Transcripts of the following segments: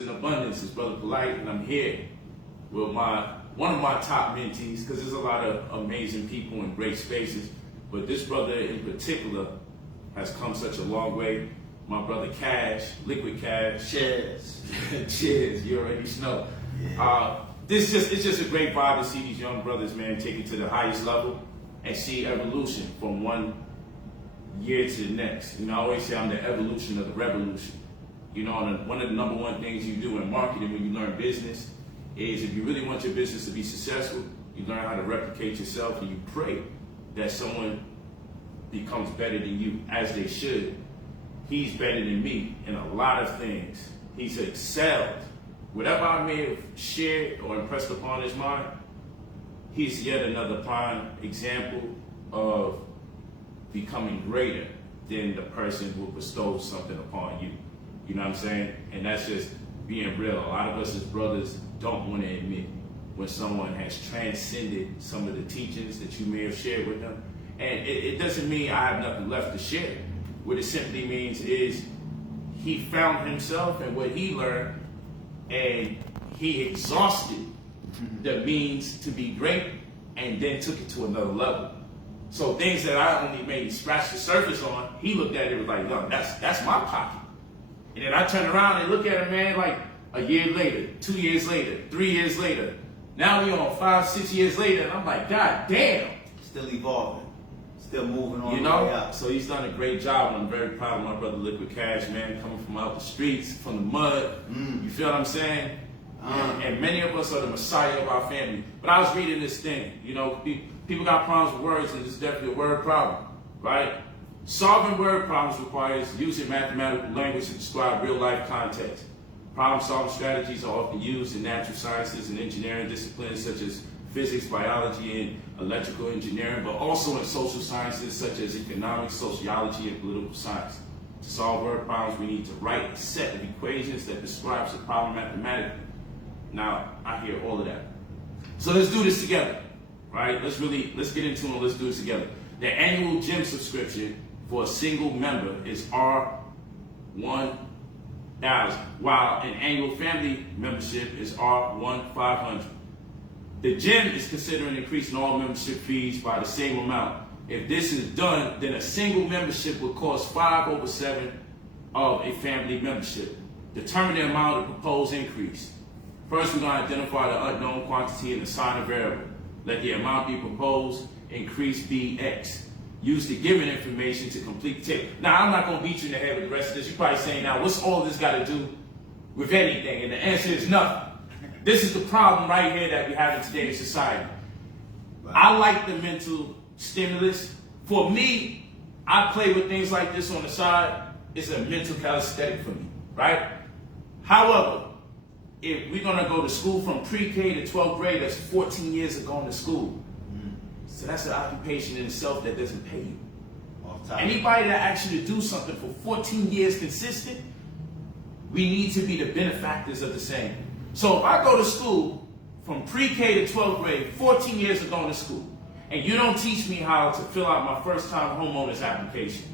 In abundance is Brother Polight, and I'm here with one of my top mentees, because there's a lot of amazing people in great spaces, but this brother in particular has come such a long way. My brother Cash, Liquid Cash. Cheers. Cheers, you already know. Yeah. It's just a great vibe to see these young brothers, man, take it to the highest level and see evolution from one year to the next. You know, I always say I'm the evolution of the revolution. You know, one of the number one things you do in marketing when you learn business is, if you really want your business to be successful, you learn how to replicate yourself, and you pray that someone becomes better than you, as they should. He's better than me in a lot of things. He's excelled. Whatever I may have shared or impressed upon his mind, he's yet another prime example of becoming greater than the person who bestows something upon you. You know what I'm saying? And that's just being real. A lot of us as brothers don't want to admit when someone has transcended some of the teachings that you may have shared with them. And it doesn't mean I have nothing left to share. What it simply means is he found himself and what he learned, and he exhausted the means to be great and then took it to another level. So things that I only maybe scratched the surface on, he looked at it and was like, no, that's my pocket. And then I turn around and look at him, man, like a year later, 2 years later, 3 years later. Now we on 5, 6 years later, and I'm like, God damn. Still evolving. Still moving on. You know? So he's done a great job, and I'm very proud of my brother Liquid Cash, man, coming from out the streets, from the mud. You feel what I'm saying? And many of us are the messiah of our family. But I was reading this thing, you know, people got problems with words, and this is definitely a word problem, right? Solving word problems requires using mathematical language to describe real-life context. Problem-solving strategies are often used in natural sciences and engineering disciplines such as physics, biology, and electrical engineering, but also in social sciences such as economics, sociology, and political science. To solve word problems, we need to write a set of equations that describes the problem mathematically. Now, I hear all of that. So let's do this together, right? Let's get into it. Let's do this together. The annual gym subscription for a single member is R1,000, while an annual family membership is R1,500. The gym is considering increasing all membership fees by the same amount. If this is done, then a single membership would cost 5/7 of a family membership. Determine the amount of proposed increase. First, we're going to identify the unknown quantity and assign a variable. Let the amount be proposed increase be X. Use the given information to complete the table. Now, I'm not going to beat you in the head with the rest of this. You're probably saying, now, what's all this got to do with anything? And the answer is nothing. This is the problem right here that we have in today's society. Right. I like the mental stimulus. For me, I play with things like this on the side. It's a mental calisthenic for me, right? However, if we're going to go to school from pre-K to 12th grade, that's 14 years of going to school. So that's an occupation in itself that doesn't pay you. Anybody that asks you to do something for 14 years consistent, we need to be the benefactors of the same. So if I go to school from pre-K to 12th grade, 14 years of going to school, and you don't teach me how to fill out my first-time homeowner's application,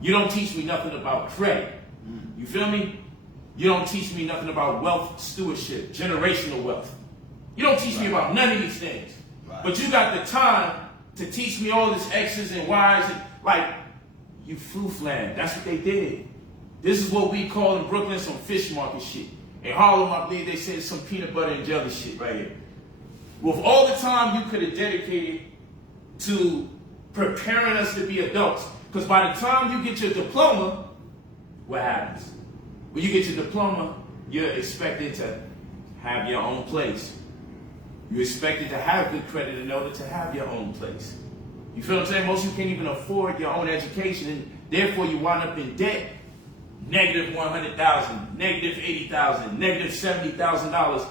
you don't teach me nothing about credit, you feel me? You don't teach me nothing about wealth stewardship, generational wealth. You don't teach me about none of these things. But you got the time to teach me all this X's and Y's, and like, you flu-flan. That's what they did. This is what we call in Brooklyn some fish market shit. In Harlem, I believe they said some peanut butter and jelly shit right here. With all the time you could have dedicated to preparing us to be adults, because by the time you get your diploma, what happens? When you get your diploma, you're expected to have your own place. You're expected to have good credit in order to have your own place. You feel what I'm saying? Most of you can't even afford your own education, and therefore you wind up in debt. Negative $100,000, negative $80,000, negative $70,000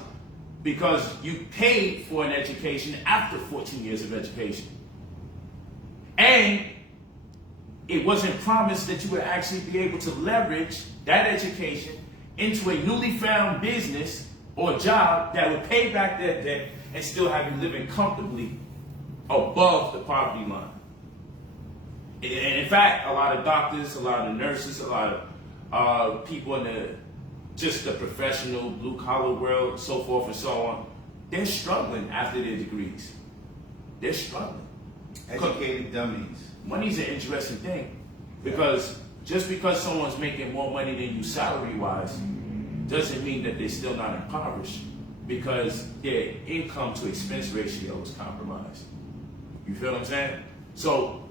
because you paid for an education after 14 years of education. And it wasn't promised that you would actually be able to leverage that education into a newly found business or job that would pay back that debt and still have you living comfortably above the poverty line. And in fact, a lot of doctors, a lot of nurses, a lot of people in the just the professional, blue collar world, so forth and so on, they're struggling after their degrees. They're struggling. Educated dummies. Money's an interesting thing because just because someone's making more money than you salary-wise doesn't mean that they're still not impoverished because their income to expense ratio is compromised. You feel what I'm saying? So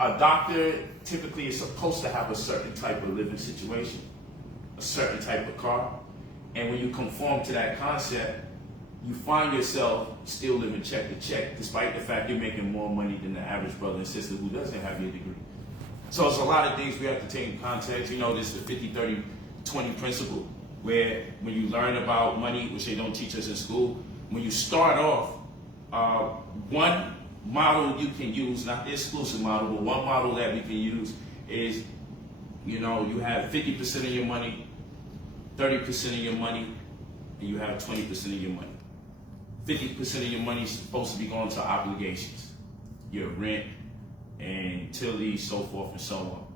a doctor typically is supposed to have a certain type of living situation, a certain type of car, and when you conform to that concept, you find yourself still living check to check, despite the fact you're making more money than the average brother and sister who doesn't have your degree. So it's a lot of things we have to take in context. You know, this is the 50-30-20 principle, where when you learn about money, which they don't teach us in school, when you start off, one model you can use, not the exclusive model, but one model that we can use is, you know, you have 50% of your money, 30% of your money, and you have 20% of your money. 50% of your money is supposed to be going to obligations, your rent and utilities, so forth and so on.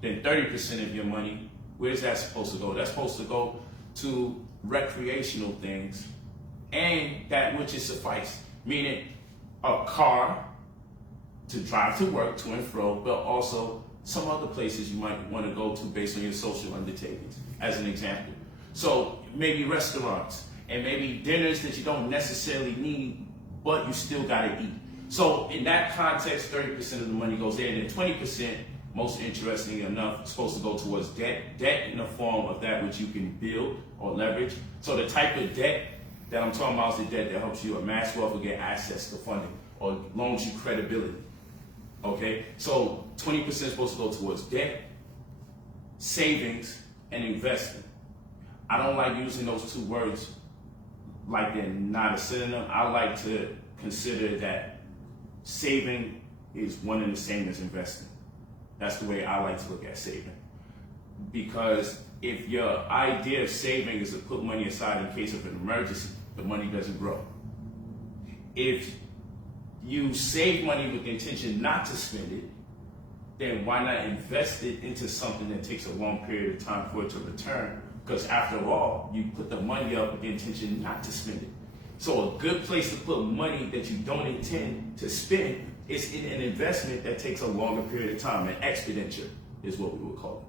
Then 30% of your money, where's that supposed to go? That's supposed to go to recreational things and that which is suffice, meaning a car to drive to work, to and fro, but also some other places you might want to go to based on your social undertakings, as an example. So maybe restaurants, and maybe dinners that you don't necessarily need, but you still gotta eat. So in that context, 30% of the money goes there, and then 20%, most interestingly enough, is supposed to go towards debt. Debt in the form of that which you can build or leverage. So the type of debt that I'm talking about is the debt that helps you amass wealth or get access to funding or loans you credibility. Okay, so 20% is supposed to go towards debt, savings, and investing. I don't like using those two words like they're not a synonym. I like to consider that saving is one and the same as investing. That's the way I like to look at saving. Because if your idea of saving is to put money aside in case of an emergency, the money doesn't grow. If you save money with the intention not to spend it, then why not invest it into something that takes a long period of time for it to return? Because after all, you put the money up with the intention not to spend it. So a good place to put money that you don't intend to spend is in an investment that takes a longer period of time. An exponential is what we would call it.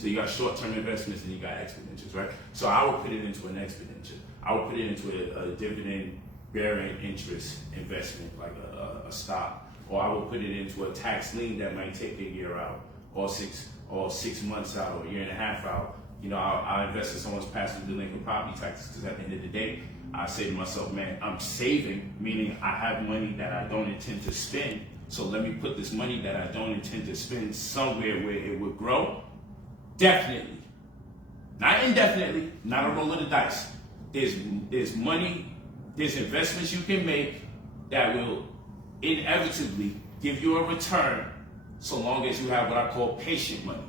So you got short-term investments and you got exponentials, right? So I would put it into an exponential. I would put it into a dividend-bearing interest investment, like a stock. Or I would put it into a tax lien that might take a year out, or 6 months out, or a year and a half out. You know, I invest in someone's past due delinquent property taxes because at the end of the day, I say to myself, man, I'm saving, meaning I have money that I don't intend to spend. So let me put this money that I don't intend to spend somewhere where it would grow. Definitely. Not indefinitely, not a roll of the dice. There's money, there's investments you can make that will inevitably give you a return so long as you have what I call patient money.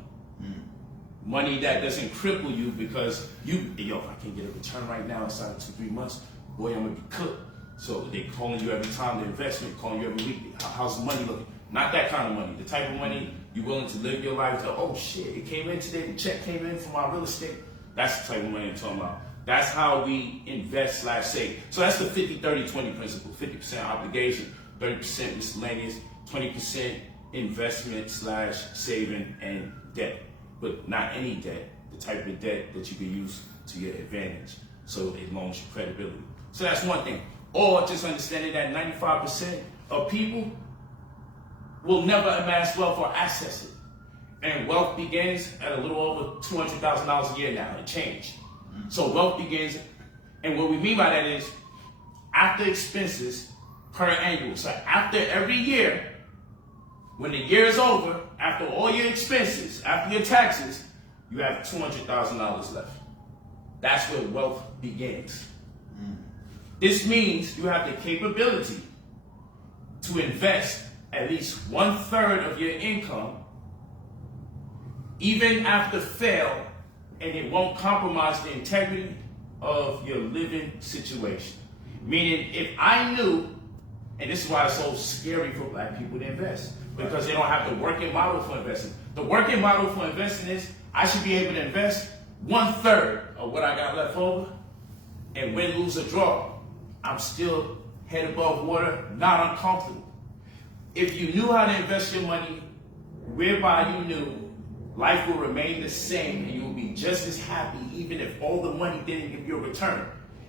Money that doesn't cripple you because if I can't get a return right now inside of 2-3 months, boy, I'm gonna be cooked. So they calling you every time, the investment, calling you every week. How's the money looking? Not that kind of money. The type of money you're willing to live your life to, oh shit, it came in today, the check came in for my real estate. That's the type of money I'm talking about. That's how we invest/save. So that's the 50-30-20 principle. 50% obligation, 30% miscellaneous, 20% investment/saving and debt. But not any debt, the type of debt that you can use to your advantage. So it loans you credibility. So that's one thing. Or just understanding that 95% of people will never amass wealth or access it. And wealth begins at a little over $200,000 a year now, and change. So wealth begins, and what we mean by that is after expenses per annual. So after every year, when the year is over, after all your expenses, after your taxes, you have $200,000 left. That's where wealth begins. This means you have the capability to invest at least 1/3 of your income, even after fail, and it won't compromise the integrity of your living situation. Meaning, if I knew, and this is why it's so scary for black people to invest, because they don't have the working model for investing. The working model for investing is I should be able to invest 1/3 of what I got left over, and win, lose, or draw, I'm still head above water, not uncomfortable. If you knew how to invest your money, whereby you knew life will remain the same and you will be just as happy even if all the money didn't give you a return.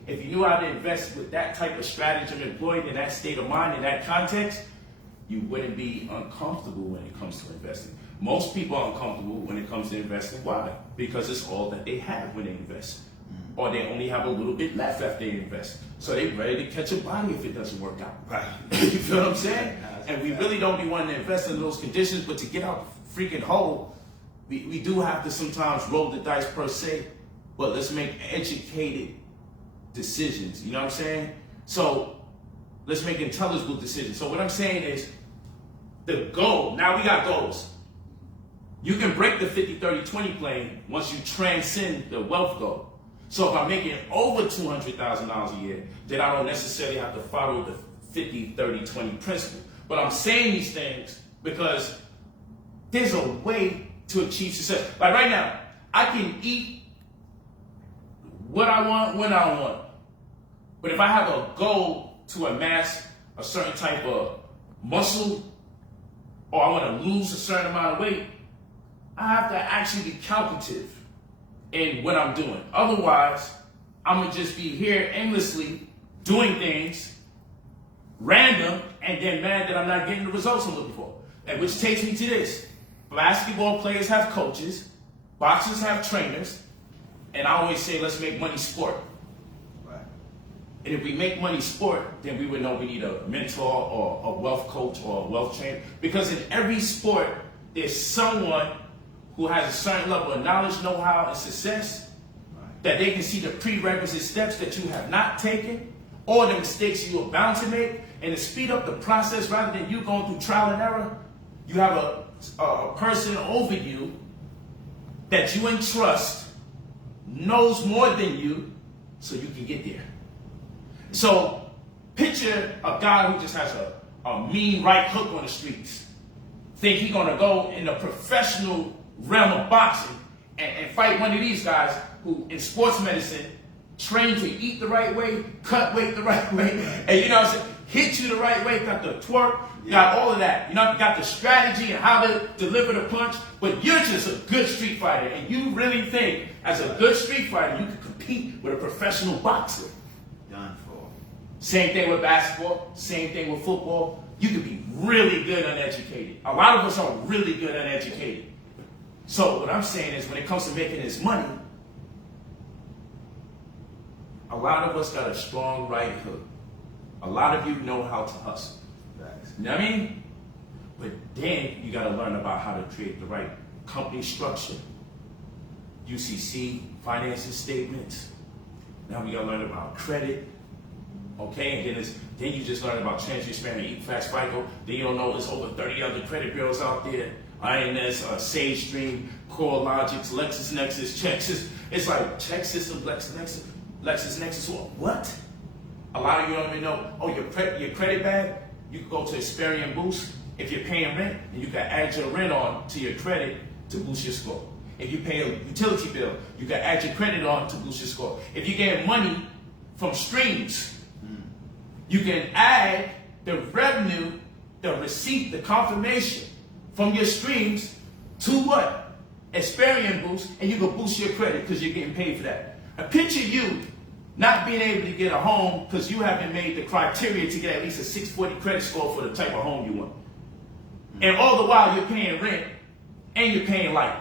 If you knew how to invest with that type of stratagem employed in that state of mind, in that context, you wouldn't be uncomfortable when it comes to investing. Most people are uncomfortable when it comes to investing. Why? Because it's all that they have when they invest. Or they only have a little bit left after they invest. So they're ready to catch a body if it doesn't work out. Right. You feel what I'm saying? And we really don't be wanting to invest in those conditions, but to get out the freaking hole, we do have to sometimes roll the dice per se, but let's make educated decisions. You know what I'm saying? So let's make intelligible decisions. So what I'm saying is the goal, now we got goals. You can break the 50-30-20 plane once you transcend the wealth goal. So if I'm making over $200,000 a year, then I don't necessarily have to follow the 50-30-20 principle. But I'm saying these things because there's a way to achieve success. Like right now, I can eat what I want when I want. But if I have a goal to amass a certain type of muscle, or I want to lose a certain amount of weight, I have to actually be calculative in what I'm doing. Otherwise, I'm going to just be here aimlessly doing things, random, and then mad that I'm not getting the results I'm looking for. And which takes me to this. Basketball players have coaches, boxers have trainers, and I always say, let's make money sport. Right. And if we make money sport, then we would know we need a mentor or a wealth coach or a wealth trainer. Because in every sport, there's someone who has a certain level of knowledge, know-how, and success, that they can see the prerequisite steps that you have not taken, or the mistakes you are bound to make, and to speed up the process rather than you going through trial and error, you have a person over you that you entrust, knows more than you, so you can get there. So picture a guy who just has a mean right hook on the streets. Think he's gonna go in the professional realm of boxing and fight one of these guys who in sports medicine trained to eat the right way, cut weight the right way, and you know what I'm saying, hit you the right way, got the twerk, got all of that. You know, you got the strategy and how to deliver the punch, but you're just a good street fighter, and you really think as a good street fighter you can compete with a professional boxer. Done for. Same thing with basketball, same thing with football. You can be really good uneducated. A lot of us are really good uneducated. So what I'm saying is when it comes to making this money, a lot of us got a strong right hook. A lot of you know how to hustle. You know what I mean? But then you got to learn about how to create the right company structure. UCC, financial statements. Now we got to learn about credit. Okay, and then you just learn about transfer, Eat Fast, FICO. Then you don't know there's over 30 other credit bureaus out there. INS, SageStream, CoreLogix, LexisNexis, Chexis. It's like ChexSystem, LexisNexis. What? A lot of you don't even know. Oh, your credit bag. You can go to Experian Boost. If you're paying rent, and you can add your rent on to your credit to boost your score. If you pay a utility bill, you can add your credit on to boost your score. If you get money from streams, you can add the revenue, the receipt, the confirmation from your streams to what? Experian Boost, and you can boost your credit because you're getting paid for that. Now picture you not being able to get a home because you haven't made the criteria to get at least a 640 credit score for the type of home you want. And all the while you're paying rent and you're paying light.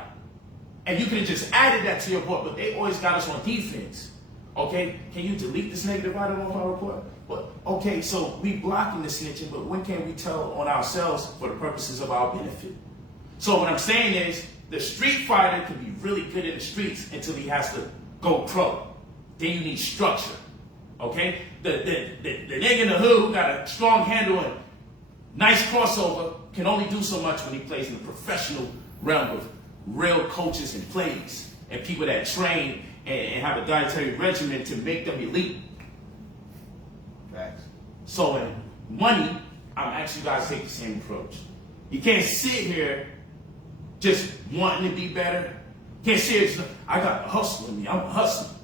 And you could have just added that to your report, but they always got us on defense. Okay, can you delete this negative item off our report? But okay, so we blocking the snitching, but when can we tell on ourselves for the purposes of our benefit? So what I'm saying is, the street fighter can be really good in the streets until he has to go pro. Then you need structure. Okay? The nigga in the hood who got a strong handle and nice crossover can only do so much when he plays in the professional realm with real coaches and plays and people that train and have a dietary regimen to make them elite. Facts. So in money, I'm asking you guys to take the same approach. You can't sit here just wanting to be better. You can't sit here, I got to hustle in me. I'm hustling.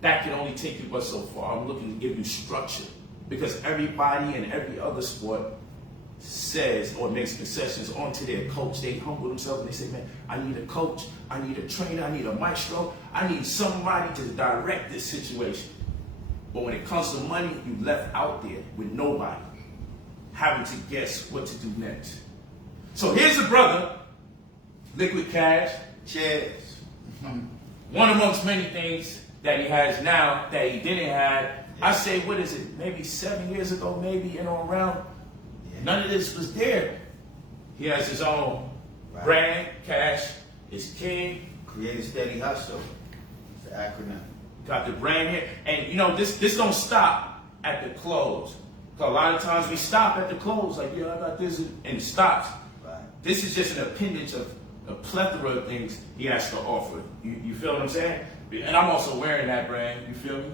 that can only take you but so far. I'm looking to give you structure because everybody in every other sport says or makes concessions onto their coach. They humble themselves and they say, man, I need a coach, I need a trainer, I need a maestro, I need somebody to direct this situation. But when it comes to money, you left out there with nobody, having to guess what to do next. So here's a brother, Liquid Cash. Cheers. One amongst many things that he has now that he didn't have. I say, what is it? Maybe 7 years ago, maybe in or around. None of this was there. He has his own brand. Cash is king. Create a steady hustle. It's the acronym. Got the brand here. And you know, this don't stop at the close. Because a lot of times we stop at the close, like, yeah, I got this, and it stops. Right. This is just an appendage of a plethora of things he has to offer. You feel what I'm saying? And I'm also wearing that brand, you feel me?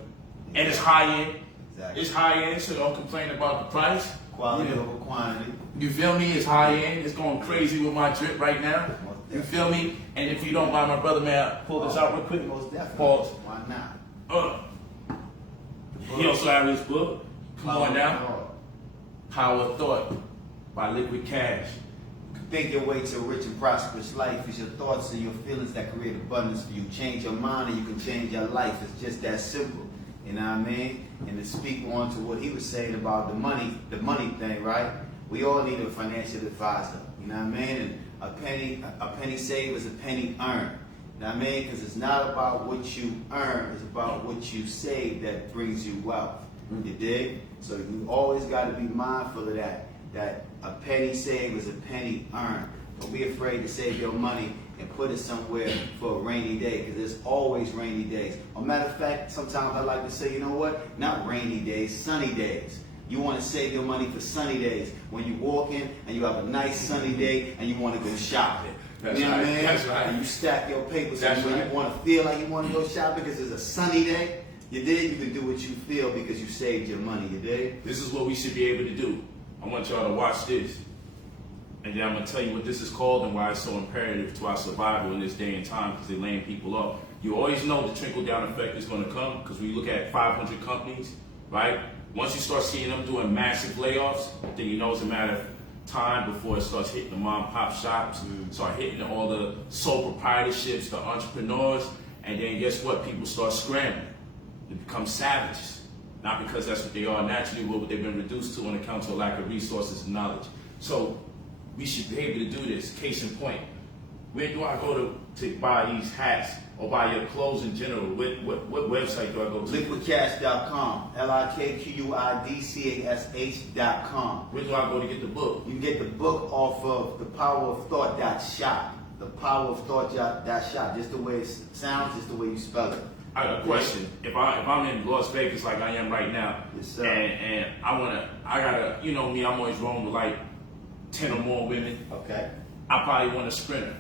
And it's high end. Exactly. It's high end, so don't complain about the price. Quality over quantity. You feel me? It's high end. It's going crazy with my drip right now. You feel me? And if you don't mind, my brother, man, pull this out real quick. Most definitely. Pause. Why not? He also have his book. Come on down. Power of Thought by Liquid Cash. Think your way to a rich and prosperous life. It's your thoughts and your feelings that create abundance for you. Change your mind and you can change your life. It's just that simple. You know what I mean? And to speak on to what he was saying about the money thing, right? We all need a financial advisor. You know what I mean? And a penny saved is a penny earned. You know what I mean? Because it's not about what you earn, it's about what you save that brings you wealth. You dig? So you always got to be mindful of that. That a penny saved is a penny earned. Don't be afraid to save your money and put it somewhere for a rainy day, because there's always rainy days. As a matter of fact, sometimes I like to say, you know what? Not rainy days, sunny days. You want to save your money for sunny days. When you walk in and you have a nice sunny day and you want to go shopping. That's you know right. what I mean? That's right. And you stack your papers That's and when right. you want to feel like you want to go shopping because it's a sunny day, you dig? You can do what you feel because you saved your money, you dig? This is what we should be able to do. I want y'all to watch this. And then I'm going to tell you what this is called and why it's so imperative to our survival in this day and time, because they're laying people off. You always know the trickle-down effect is going to come, because when you look at 500 companies, right? Once you start seeing them doing massive layoffs, then you know it's a matter of time before it starts hitting the mom and pop shops, start hitting all the sole proprietorships, the entrepreneurs, and then guess what? People start scrambling. They become savages. Not because that's what they are naturally, but what they've been reduced to on account of a lack of resources and knowledge. So we should be able to do this. Case in point, where do I go to buy these hats or buy your clothes in general? What website do I go to? Liquidcash.com. LIQUIDCASH.com. Where do I go to get the book? You can get the book off of the Power of Thought.shop. The Power of Thought.shop. Just the way it sounds, just the way you spell it. I got a question. If I'm in Las Vegas like I am right now, Yes, sir. and I gotta, you know me, I'm always rolling with like 10 or more women. Okay. I probably want a sprinter.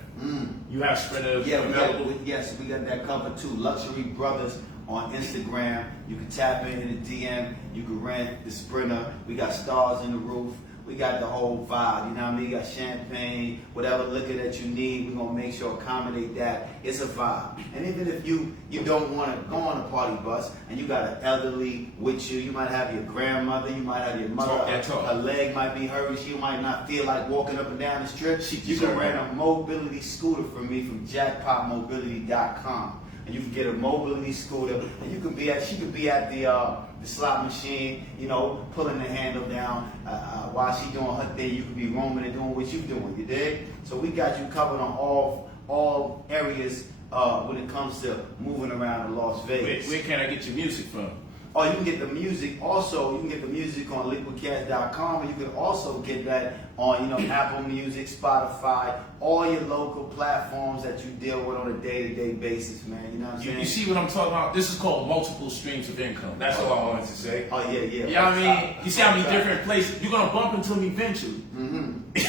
You have sprinter Yeah, available? we got that covered too. Luxury Brothers on Instagram. You can tap in the DM. You can rent the Sprinter. We got stars in the roof. We got the whole vibe. You know what I mean? We got champagne, whatever liquor that you need. We're gonna make sure accommodate that. It's a vibe. And even if you don't want to go on a party bus and you got an elderly with you, you might have your grandmother, you might have your mother. Her leg might be hurting. She might not feel like walking up and down the strip. You can rent a mobility scooter from me from jackpotmobility.com. And you can get a mobility scooter, and you can be at. She could be at the slot machine, you know, pulling the handle down while she doing her thing. You can be roaming and doing what you doing. You dig? So we got you covered on all areas when it comes to moving around in Las Vegas. Where can I get your music from? Oh, you can get the music. Also, you can get the music on liquidcash.com, and you can also get that on, you know, Apple Music, Spotify, all your local platforms that you deal with on a day-to-day basis, man. You know what I'm saying? You see what I'm talking about? This is called multiple streams of income. That's all I wanted to say. Oh, yeah. You know what I mean? You see how many different places you're gonna bump into me eventually.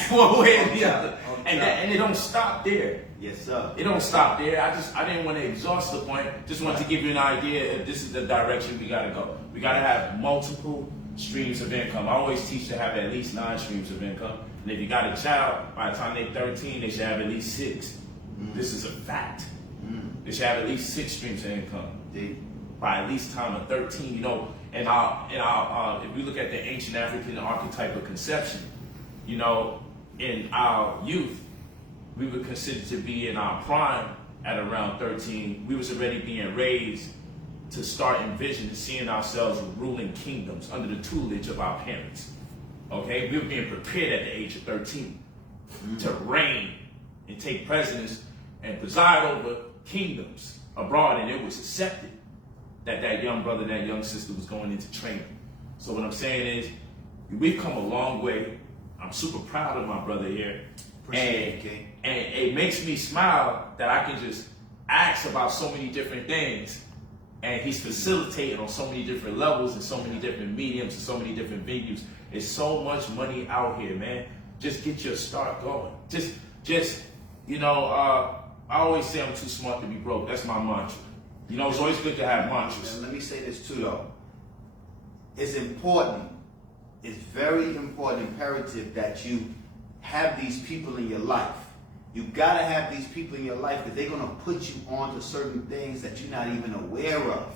One way or the other. And it don't stop there. Yes, sir. It don't stop there. I didn't want to exhaust the point. Just wanted to give you an idea if this is the direction we gotta go. We gotta have multiple streams of income. I always teach to have at least 9 streams of income. And if you got a child, by the time they're 13, they should have at least 6. This is a fact. They should have at least 6 streams of income. Indeed. by at least time of 13. You know, and if we look at the ancient African archetype of conception, you know, in our youth, we were considered to be in our prime at around 13. We was already being raised to start envisioning, seeing ourselves ruling kingdoms under the tutelage of our parents. Okay, we were being prepared at the age of 13 to reign and take precedence and preside over kingdoms abroad, and it was accepted that that young brother, that young sister was going into training. So what I'm saying is, we've come a long way. I'm super proud of my brother here. And it makes me smile that I can just ask about so many different things, and he's facilitating on so many different levels and so many different mediums and so many different venues. There's so much money out here, man. Just get your start going. Just you know, I always say I'm too smart to be broke. That's my mantra. You know, it's always good to have mantras. And let me say this too, though. It's important. It's very important, imperative that you have these people in your life. You gotta have these people in your life because they're gonna put you on to certain things that you're not even aware of.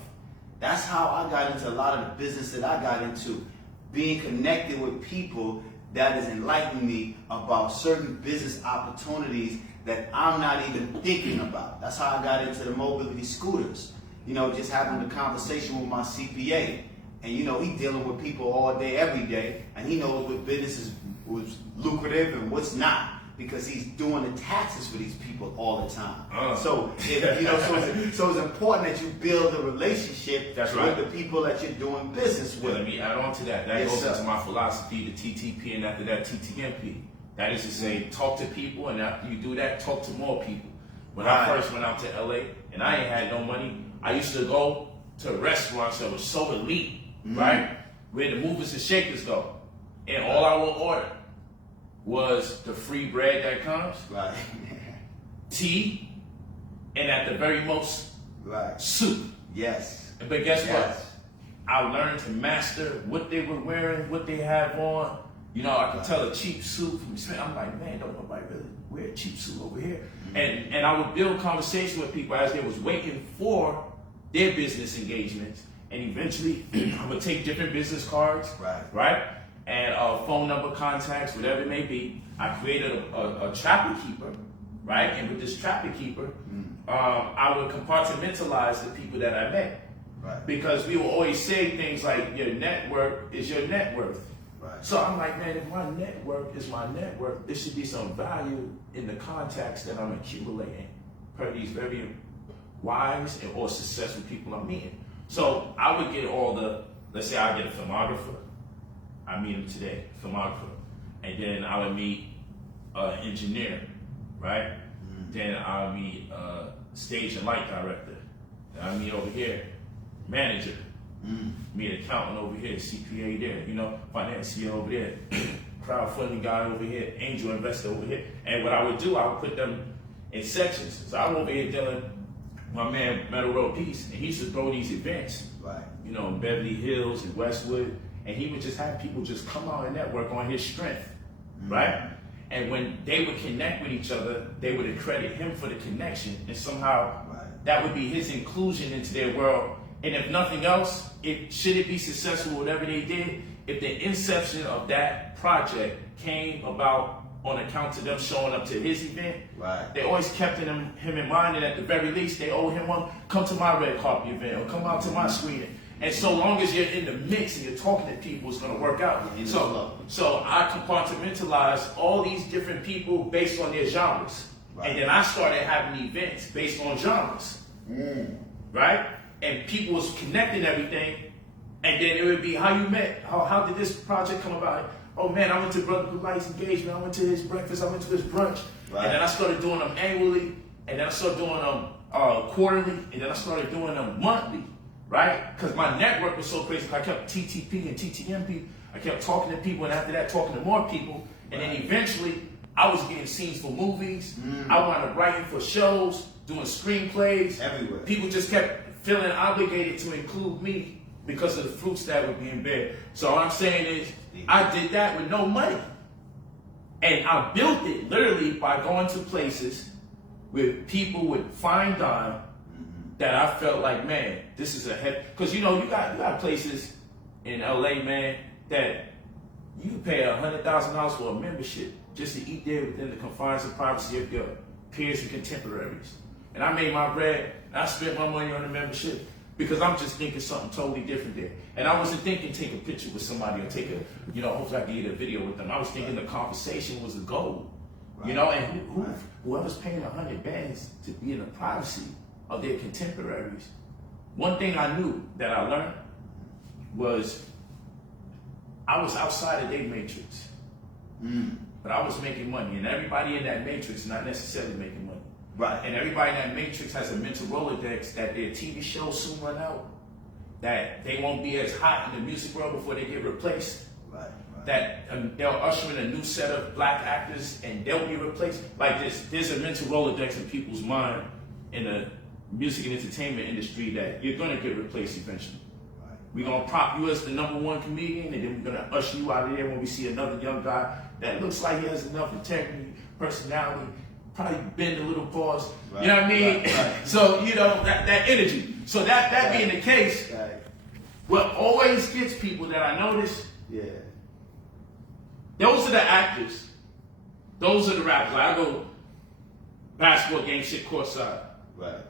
That's how I got into a lot of the business that I got into. Being connected with people that is enlightening me about certain business opportunities that I'm not even thinking about. That's how I got into the mobility scooters. You know, just having a conversation with my CPA. And you know, he dealing with people all day, every day, and he knows what business was lucrative and what's not, because he's doing the taxes for these people all the time. So it's important that you build a relationship with the people that you're doing business with. Let me add on to that. That goes into my philosophy, the TTP, and after that, TTMP. That is to say, talk to people, and after you do that, talk to more people. When I first went out to LA and I ain't had no money, I used to go to restaurants that were so elite, right? Where the movers and shakers go. And all I will order was the free bread that comes, tea, and at the very most, soup. Yes. But guess what? I learned to master what they were wearing, what they have on. You know, I could tell a cheap suit from Smith. I'm like, man, don't nobody really wear a cheap suit over here. And I would build conversation with people as they was waiting for their business engagements. And eventually, I would take different business cards, right? And phone number contacts, whatever it may be. I created a trapper keeper, right? And with this trapper keeper, I would compartmentalize the people that I met. Because we will always say things like, your network is your net worth. So I'm like, man, if my network is my network, there should be some value in the contacts that I'm accumulating per these very wise or successful people I'm meeting. So I would get all the, let's say I get a filmographer, I meet him today, filmographer, and then I would meet an engineer, right? Then I'll meet a stage and light director. Then I meet over here, manager. Meet accountant over here, CPA there, you know, financier over there, crowdfunding guy over here, angel investor over here. And what I would do, I would put them in sections. So I'm over here dealing my man Metal Road Peace, and he used to throw these events, you know, in Beverly Hills and Westwood, and he would just have people just come out and network on his strength, right? And when they would connect with each other, they would accredit him for the connection, and somehow that would be his inclusion into their world. And if nothing else, should it be successful, whatever they did, if the inception of that project came about on account of them showing up to his event, they always kept him in mind, and at the very least, they owe him one, come to my red carpet event, or come out to my screening. And so long as you're in the mix and you're talking to people, it's going to work out. So I compartmentalize all these different people based on their genres. And then I started having events based on genres, right? And people was connecting everything, and then it would be how you met, how did this project come about? Oh man, I went to Brother Polight's engagement, I went to his breakfast, I went to his brunch, and then I started doing them annually, and then I started doing them quarterly, and then I started doing them monthly, right? Because my network was so crazy, I kept TTP and TTMP, I kept talking to people, and after that talking to more people, and then eventually I was getting scenes for movies, I wound up writing for shows, doing screenplays, everywhere. People just kept feeling obligated to include me because of the fruits that were being bared. So all I'm saying is, I did that with no money. And I built it literally by going to places where people would fine dine, that I felt like, man, this is a head. Because you got places in LA, man, that you can pay $100,000 for a membership just to eat there within the confines and privacy of your peers and contemporaries. And I made my bread, and I spent my money on the membership because I'm just thinking something totally different there. And I wasn't thinking take a picture with somebody or take hopefully I can get a video with them. I was thinking the conversation was the goal. Right. And whoever's paying 100 bands to be in the privacy of their contemporaries, one thing I knew that I learned was I was outside of their matrix. But I was making money, and everybody in that matrix not necessarily making money. Right. And everybody in that matrix has a mental Rolodex that their TV shows soon run out, that they won't be as hot in the music world before they get replaced. Right. That they'll usher in a new set of black actors and they'll be replaced. Like there's a mental Rolodex in people's mind in the music and entertainment industry that you're gonna get replaced eventually. Right. We're gonna prop you as the #1 comedian, and then we're gonna usher you out of there when we see another young guy that looks like he has enough integrity, personality, probably bend a little pause. Right. You know what I mean? Right. So that energy. So that being the case, what always gets people that I notice, those are the actors. Those are the rappers. Like I go basketball game, sit courtside. Right.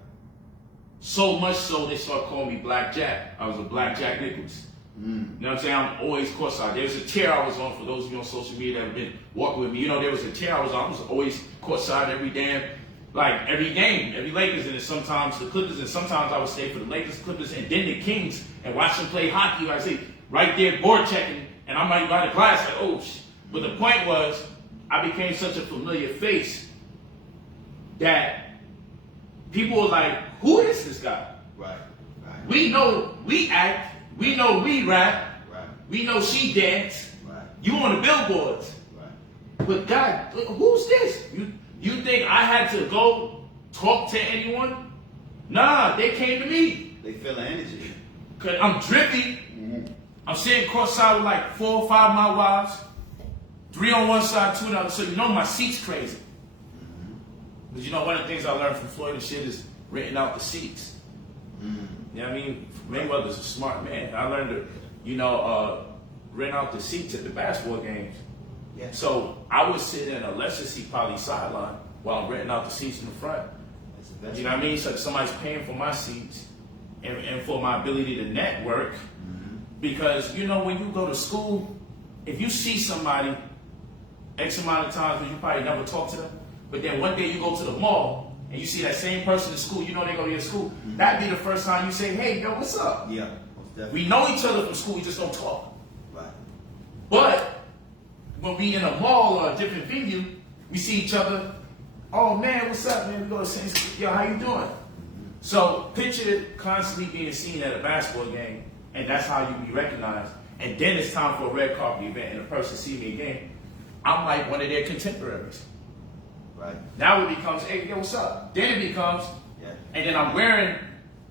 So much so they start calling me Black Jack. I was a Black Jack Nicholas. You know what I'm saying? I'm always courtside. There's a chair I was on, for those of you on social media that have been walking with me. There was a chair I was on. I was always courtside every game, every Lakers, and then sometimes the Clippers, and sometimes I would stay for the Lakers, Clippers, and then the Kings and watch them play hockey. Like I say, right there, board checking, and I'm right by the glass, like, oh shit. But the point was, I became such a familiar face that people were like, who is this guy? Right. We know we act. We know we rap. Right. We know she dance. Right. You on the billboards. Right. But God, who's this? You think I had to go talk to anyone? Nah, they came to me. They feel the energy. Cause I'm drippy. I'm sitting courtside with like 4 or 5 of my wives. 3 on one side, 2 on the other. So my seat's crazy. Because one of the things I learned from Floyd and shit is renting out the seats. You know what I mean? Mayweather's a smart man. I learned to, rent out the seats at the basketball games. Yeah. So I would sit in a lesser seat, probably sideline, while I'm renting out the seats in the front. You know what I mean? So somebody's paying for my seats and for my ability to network. Because, when you go to school, if you see somebody X amount of times, but you probably never talk to them, but then one day you go to the mall, and you see that same person in school, they go to your school. That'd be the first time you say, hey, yo, what's up? Yeah, we know each other from school, we just don't talk. Right. But when we in a mall or a different venue, we see each other, oh man, what's up, man? We go to the same school, yo, how you doing? So picture constantly being seen at a basketball game, and that's how you be recognized. And then it's time for a red carpet event, and the person see me again. I'm like one of their contemporaries. Right. Now it becomes, hey, yo, what's up? Then it becomes, and then I'm wearing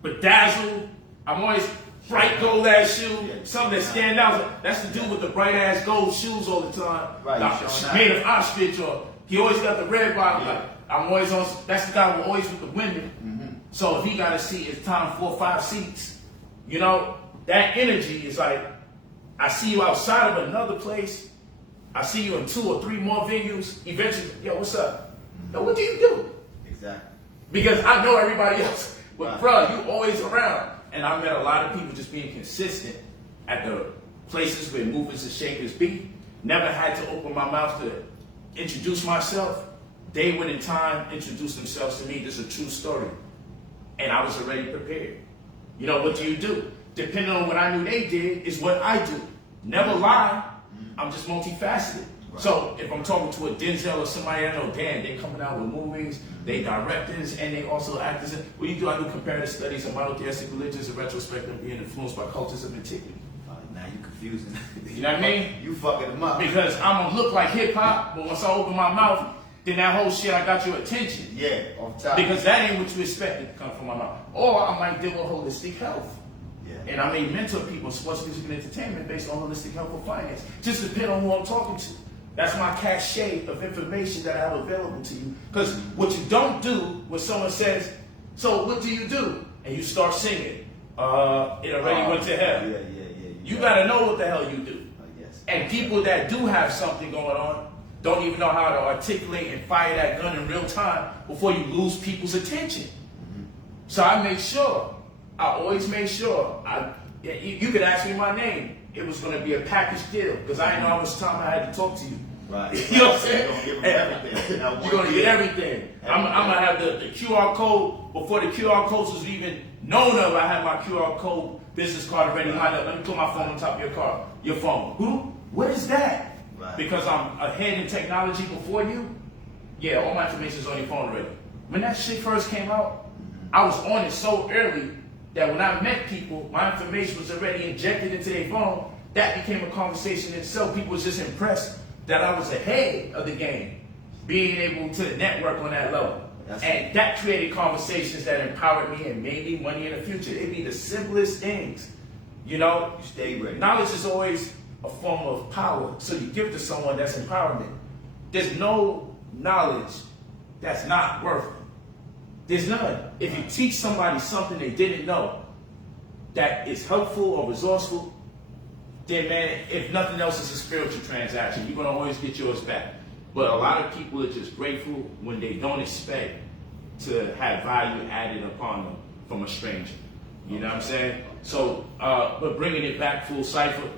bedazzled, I'm always bright gold ass shoe, something that stand out. That's the dude with the bright ass gold shoes all the time. Right. Made of ostrich, or he always got the red bottom. Like, I'm always on, that's the guy who always with the women. So if he got a seat, it's time 4 or 5 seats. That energy is like, I see you outside of another place. I see you in 2 or 3 more venues. Eventually, yo, what's up? Yo, what do you do? Exactly. Because I know everybody else. But bro, you always around. And I met a lot of people just being consistent at the places where movers and shakers be. Never had to open my mouth to introduce myself. They would in time introduce themselves to me. This is a true story. And I was already prepared. What do you do? Depending on what I knew they did is what I do. Never lie. I'm just multifaceted. Right. So if I'm talking to a Denzel or somebody I know, damn, they coming out with movies, they directors, and they also actors. What do? I do comparative studies of monotheistic religions and retrospective being influenced by cultures of antiquity. Now you confusing. You know what I mean? You fucking them up. Because I'm gonna look like hip hop, but once I open my mouth, then that whole shit, I got your attention. Yeah, off top. Because that ain't what you expected to come from my mouth. Or I might deal with holistic health. Yeah. And I may mentor people in sports, music, and entertainment based on holistic health or finance. Just depend on who I'm talking to. That's my cachet of information that I have available to you. Because what you don't do when someone says, so what do you do? and you start singing, it already went to hell. Yeah. You gotta know what the hell you do. Yes. And people that do have something going on don't even know how to articulate and fire that gun in real time before you lose people's attention. So I always made sure, you could ask me my name. It was going to be a package deal because I didn't know how much time I had to talk to you. Right. You know what I'm saying? You're going to give them everything. You're going to get everything. I'm going to have the QR code. Before the QR codes was even known of, I had my QR code business card already lined up. Let me put my phone on top of your phone. Who? What is that? Right. Because I'm ahead in technology before you. Yeah, all my information's on your phone already. When that shit first came out, I was on it so early that when I met people, my information was already injected into their phone. That became a conversation in itself. People was just impressed that I was ahead of the game, being able to network on that level. And that created conversations that empowered me and made me money in the future. It'd be the simplest things, you know? You stay ready. Knowledge is always a form of power, so you give it to someone that's empowerment. There's no knowledge that's not worth it. There's none. If you teach somebody something they didn't know that is helpful or resourceful, then man, if nothing else, it's a spiritual transaction. You're gonna always get yours back. But a lot of people are just grateful when they don't expect to have value added upon them from a stranger. You know what I'm saying? So, but bringing it back full cypher,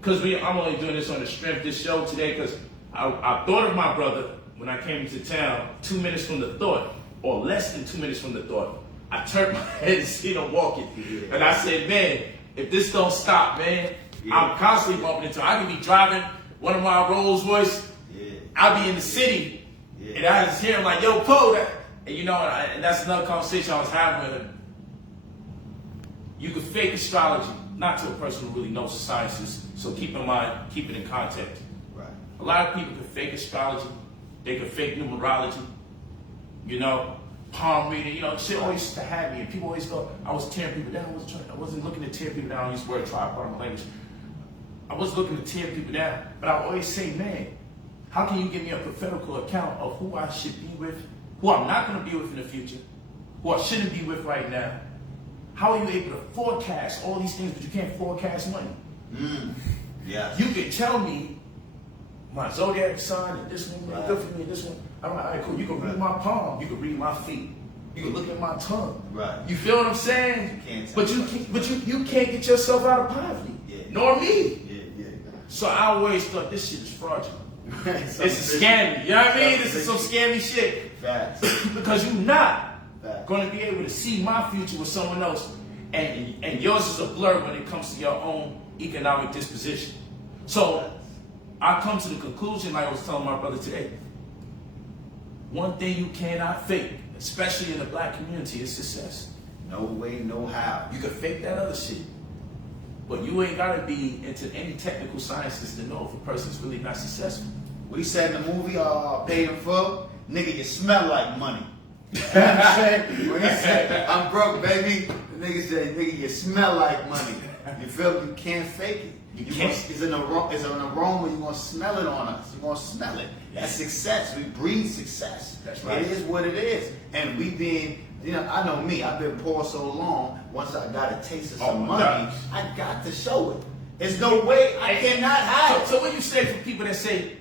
because I'm only doing this on the strength of this show today because I thought of my brother when I came into town 2 minutes from the thought, or less than 2 minutes from the thought. I turned my head and seen him walking. And I said, man, if this don't stop, man, I'm constantly bumping into him. I could be driving one of my Rolls Royce. I'll be in the city. And I just hear him like, yo, Poe. And you know, and that's another conversation I was having with him. You could fake astrology, not to a person who really knows the sciences. So keep in mind, keep it in context. Right. A lot of people could fake astrology. They could fake numerology. You know, palm reading. You know, shit always used to have me. And people always thought I was tearing people down. I wasn't looking to tear people down. I used the word tripart in my language. I wasn't looking to tear people down. But I would always say, man, how can you give me a prophetical account of who I should be with, who I'm not going to be with in the future, who I shouldn't be with right now? How are you able to forecast all these things, but you can't forecast money? Yes. You can tell me my zodiac sign and this one, good for me, and this one. I'm like, all right, cool. You can read my palm. You can read my feet. You can look at my tongue. Right. You feel what I'm saying? You can't but you can't get yourself out of poverty. Yeah. Nor me. Yeah. So I always thought this shit is fraudulent. It's a scammy. You know what I mean? This is some scammy shit. Facts. Because you're not Facts. going to be able to see my future with someone else. And yours is a blur when it comes to your own economic disposition. So I come to the conclusion, like I was telling my brother today, one thing you cannot fake, especially in the black community, is success. No way, no how. You can fake that other shit. But you ain't got to be into any technical sciences to know if a person's really not successful. What he said in the movie, Paid in Full, nigga, you smell like money. You know what I'm saying? When he said, I'm broke, baby, the nigga said, nigga, you smell like money. You feel me? You can't fake it. It's an aroma, you're going to smell it on us. You're going to smell it. That's success. We breathe success. That's right. It is what it is. And we being, you know, I know me, I've been poor so long, once I got a taste of some money, I got to show it. There's no way I cannot hide it. So what you say for people that say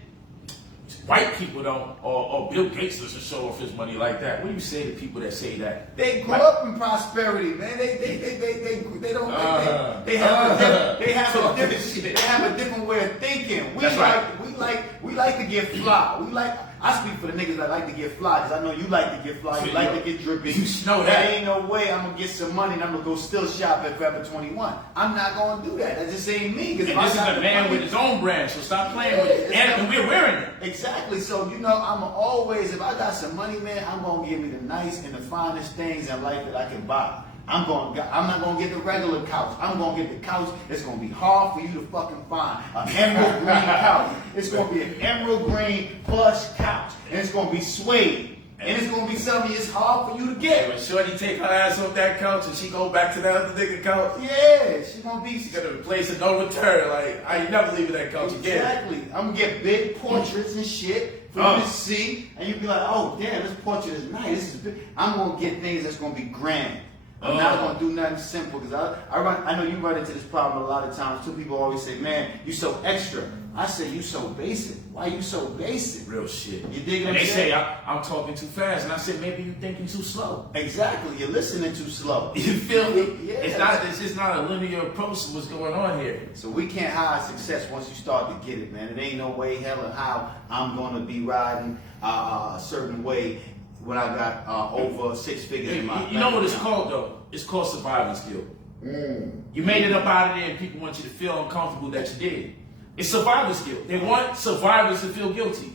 white people don't, or Bill Gates doesn't show off his money like that? What do you say to people that say that? They grew up in prosperity, man. They don't. They have a different way of thinking. We like to get fly. I speak for the niggas that like to get fly, because I know you like to get fly. You like to get drippy. You know that. There ain't no way I'm gonna get some money and I'm gonna go still shop at Forever 21. I'm not gonna do that. That just ain't me. And this is a man with his own brand, so stop playing with it. And we're wearing it. Exactly. So, you know, I'm always, if I got some money, man, I'm gonna give me the nice and the finest things in life that I can buy. I'm not gonna get the regular couch. I'm gonna get the couch that's gonna be hard for you to fucking find. An emerald green couch. It's gonna be an emerald green plush couch. And it's gonna be suede. And it's gonna be something it's hard for you to get. When Shorty take her ass off that couch and she go back to that other nigga couch, yeah, she's gonna replace it, no return. Like, I ain't never leaving that couch again. Exactly. I'm gonna get big portraits and shit for you to see, and you be like, oh damn, this portrait is nice. This is big. I'm gonna get things that's gonna be grand. I'm not gonna do nothing simple because I know you run into this problem a lot of times too. People always say, "Man, you so extra." I say, "You so basic. Why you so basic?" Real shit. You dig what and I'm they saying? say I'm talking too fast, and I said maybe you thinking too slow. Exactly. You're listening too slow. You feel me? Yeah. It's just not a linear approach to what's going on here. So we can't hide success once you start to get it, man. It ain't no way, hell, or how I'm gonna be riding a certain way when I got over 6 figures in my. You know what it's called though? It's called survival skill. You made it up out of there, and people want you to feel uncomfortable that you did. It's survival skill. They want survivors to feel guilty.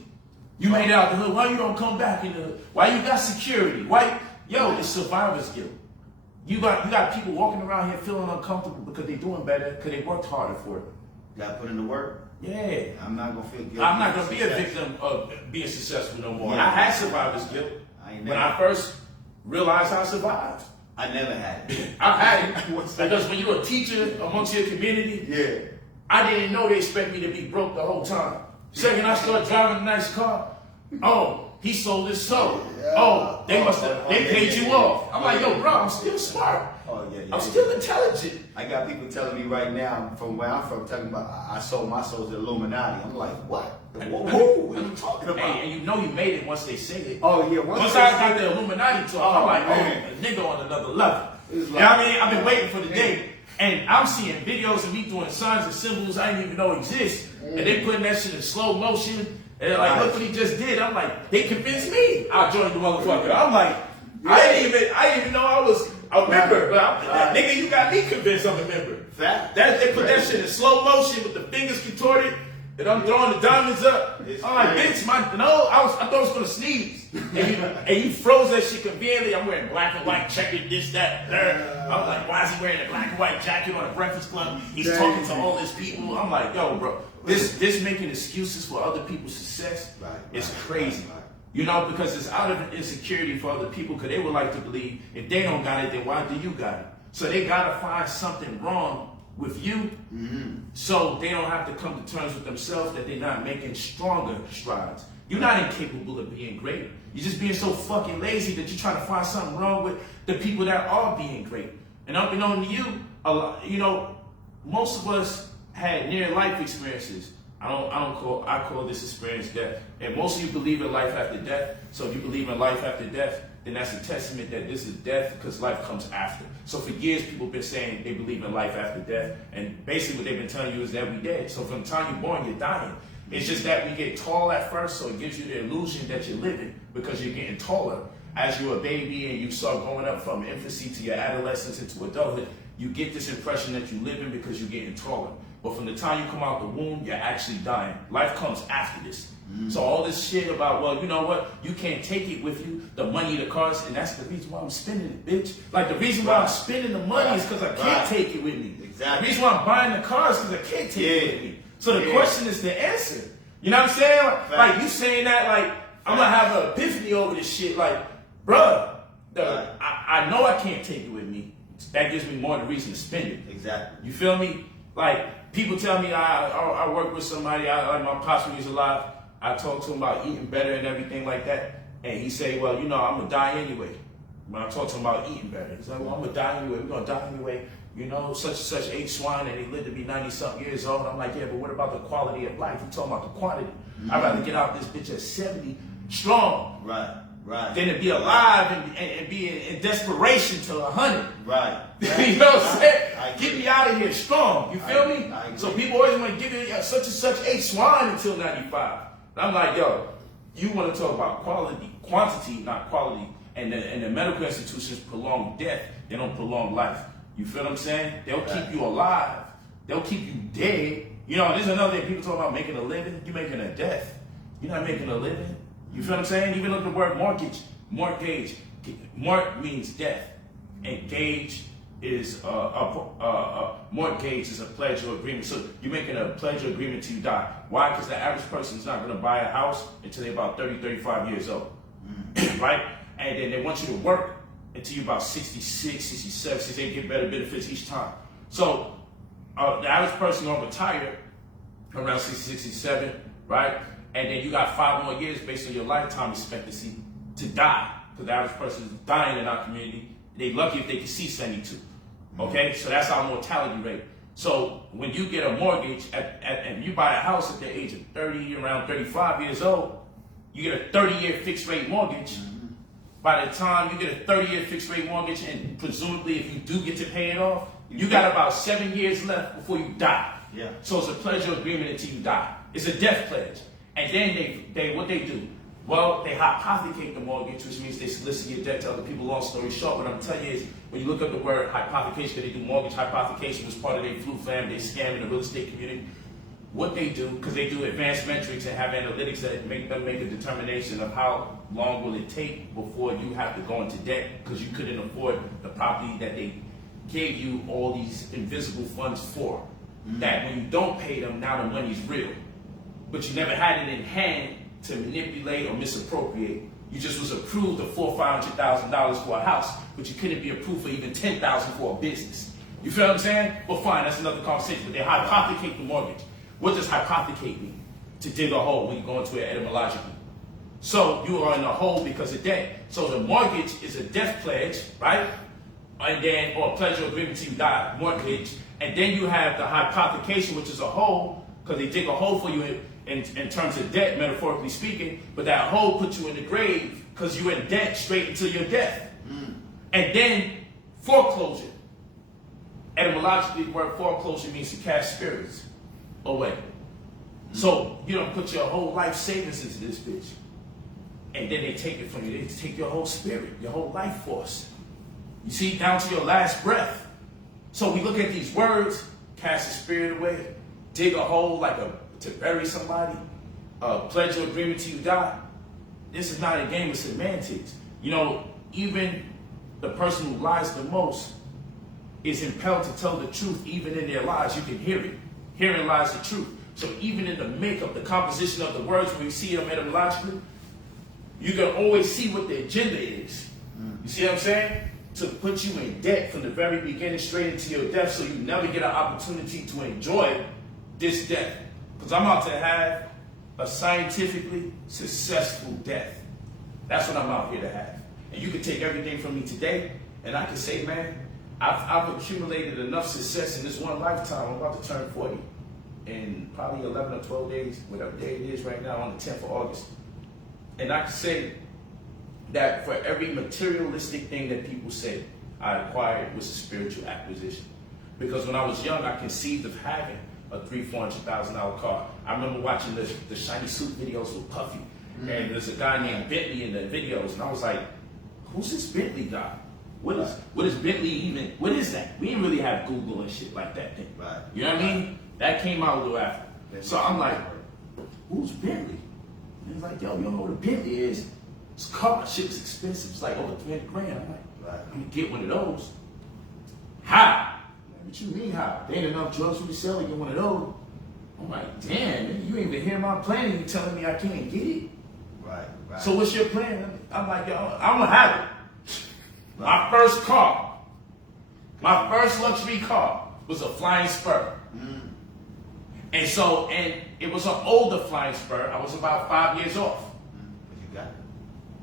You made it out the hood. Why you don't come back in the hood? Why you got security? Why? Yo, it's survival skill. You got people walking around here feeling uncomfortable because they're doing better because they worked harder for it. You gotta put in the work. Yeah. I'm not gonna feel guilty. I'm not gonna be a victim of being successful no more. Yeah. I had survivor's guilt when I first realized I survived. I never had it. I had it because when you're a teacher amongst your community, Yeah. I didn't know they expect me to be broke the whole time. Second, I started driving a nice car. Oh, he sold his soul. Oh, they paid you off. I'm like, yo, bro, I'm still smart. Oh yeah, yeah. I'm still intelligent. I got people telling me right now from where I'm from, talking about I sold my soul to the Illuminati. I'm like, what? Whoa, what are you talking about? Hey, and you know you made it once they say it. Oh yeah, Once I got the Illuminati talk, I'm like, oh, a nigga on another level. You know what I mean? I've been waiting for the day. And I'm seeing videos of me doing signs and symbols I didn't even know exist. And they putting that shit in slow motion. And they're like, look what he just did. I'm like, they convinced me I joined the motherfucker. I'm like, I didn't even know I was a member. But nigga, you got me convinced I'm a member. They put that shit in slow motion with the fingers contorted. And I'm throwing the diamonds up. I'm like, bitch, I thought I was gonna sneeze. And you froze that shit conveniently. I'm wearing black and white checkered, this, that, third. I was like, why is he wearing a black and white jacket on a Breakfast Club? He's talking to all these people. I'm like, yo, bro, this making excuses for other people's success is crazy. You know, because it's out of insecurity for other people, because they would like to believe if they don't got it, then why do you got it? So they gotta find something wrong with you, so they don't have to come to terms with themselves that they're not making stronger strides. You're not incapable of being great. You're just being so fucking lazy that you're trying to find something wrong with the people that are being great. And unbeknown to you, most of us had near life experiences. I call this experience death. And most of you believe in life after death. So if you believe in life after death, then that's a testament that this is death because life comes after. So for years, people have been saying they believe in life after death. And basically what they've been telling you is that we dead. So from the time you're born, you're dying. It's just that we get tall at first, so it gives you the illusion that you're living because you're getting taller. As you're a baby and you start going up from infancy to your adolescence into adulthood, you get this impression that you're living because you're getting taller. But from the time you come out the womb, you're actually dying. Life comes after this. So all this shit about, well, you know what? You can't take it with you, the money, the cars, and that's the reason why I'm spending it, bitch. Like the reason why I'm spending the money is because I can't take it with me. Exactly. The reason why I'm buying the cars is because I can't take it with me. So the question is the answer. You know what I'm saying? Like you saying that, like I'm gonna have an epiphany over this shit. Like, bruh, I know I can't take it with me. That gives me more the reason to spend it. Exactly. You feel me? Like people tell me I work with somebody. Like my pops when he's alive. I talk to him about eating better and everything like that, and he say, well, you know, I'm gonna die anyway. When I talk to him about eating better, he's like, well, I'm gonna die anyway. We're gonna die anyway. You know, such and such ate swine and they lived to be 90-something years old. I'm like, yeah, but what about the quality of life? You talking about the quantity? I'd rather get out this bitch at 70 strong. Right. Than to be alive and be in desperation to 100. Right. You know what I'm saying? Get me out of here strong. You feel me? So people always want to give you such and such ate swine until 95. And I'm like, yo, you want to talk about quantity, not quality. And the medical institutions prolong death. They don't prolong life. You feel what I'm saying? They'll keep you alive. They'll keep you dead. You know, there's another thing. People talk about making a living. You're making a death. You're not making a living. You feel what I'm saying? Even look at the word mortgage. Mort means death. And gauge is mortgage is a pledge or agreement. So you're making a pledge or agreement till you die. Why? Because the average person is not going to buy a house until they're about 30, 35 years old. Right? And then they want you to work until you're about 66, 67, 68, get better benefits each time. So the average person gonna retire around 60, 67, right? And then you got 5 more years based on your lifetime expectancy to die. Because the average person is dying in our community. they lucky if they can see 72. Okay, so that's our mortality rate. So when you get a mortgage and you buy a house at the age of 30, around 35 years old, you get a 30-year fixed rate mortgage. By the time you get a 30-year fixed rate mortgage, and presumably if you do get to pay it off, you got about 7 years left before you die. Yeah. So it's a pledge agreement until you die. It's a death pledge. And then they what they do? Well, they hypothecate the mortgage, which means they solicit your debt to other people. Long story short, what I'm telling you is, when you look up the word hypothecation, they do mortgage hypothecation, was part of their flu fam, they scam in the real estate community. What they do, because they do advanced metrics and have analytics that make them make a determination of how long will it take before you have to go into debt because you couldn't afford the property that they gave you all these invisible funds for. That when you don't pay them, now the money's real. But you never had it in hand to manipulate or misappropriate. You just was approved of $400,000 or $500,000 for a house, but you couldn't be approved for even $10,000 for a business. You feel what I'm saying? Well, fine, that's another conversation. But they hypothecate the mortgage. What does hypothecate mean? To dig a hole when you go into it etymologically. So you are in a hole because of debt. So the mortgage is a death pledge, right? And then, or a pledge or agreement to you die, mortgage. And then you have the hypothecation, which is a hole, because they dig a hole for you in terms of debt, metaphorically speaking. But that hole puts you in the grave because you're in debt straight until your death. And then foreclosure. Etymologically, the word foreclosure means to cast spirits away. So you don't put your whole life savings into this bitch. And then they take it from you. They take your whole spirit, your whole life force. You see, down to your last breath. So we look at these words, cast a spirit away, dig a hole to bury somebody, pledge or agreement till you die. This is not a game of semantics. You know, even the person who lies the most is impelled to tell the truth even in their lies. You can hear it. Herein lies the truth. So even in the makeup, the composition of the words, when we see them etymologically, you can always see what the agenda is. You see what I'm saying? To put you in debt from the very beginning straight into your death, so you never get an opportunity to enjoy this death. Because I'm out to have a scientifically successful death. That's what I'm out here to have. And you can take everything from me today, and I can say, man, I've accumulated enough success in this one lifetime. I'm about to turn 40 in probably 11 or 12 days, whatever day it is right now, on the 10th of August. And I can say that for every materialistic thing that people say I acquired was a spiritual acquisition. Because when I was young, I conceived of having a $300,000-$400,000 car. I remember watching the shiny suit videos with Puffy. And there's a guy named Bentley in the videos. And I was like, who's this Bentley guy? What is Bentley even? What is that? We didn't really have Google and shit like that thing. Right. You know what I mean? That came out a little after. So I'm like, who's Bentley? And he's like, yo, you don't know what a Bentley is? It's a car. Shit is expensive. It's like over $300,000. I'm like, I'm gonna get one of those. How? What you mean how? There ain't enough drugs for me to sell to get one of those. I'm like, damn, man, you ain't even hear my plan and you telling me I can't get it? Right. So what's your plan? I'm like, yo, I'm gonna have it. My first car, my first luxury car was a Flying Spur. And it was an older Flying Spur. I was about 5 years off. What you got?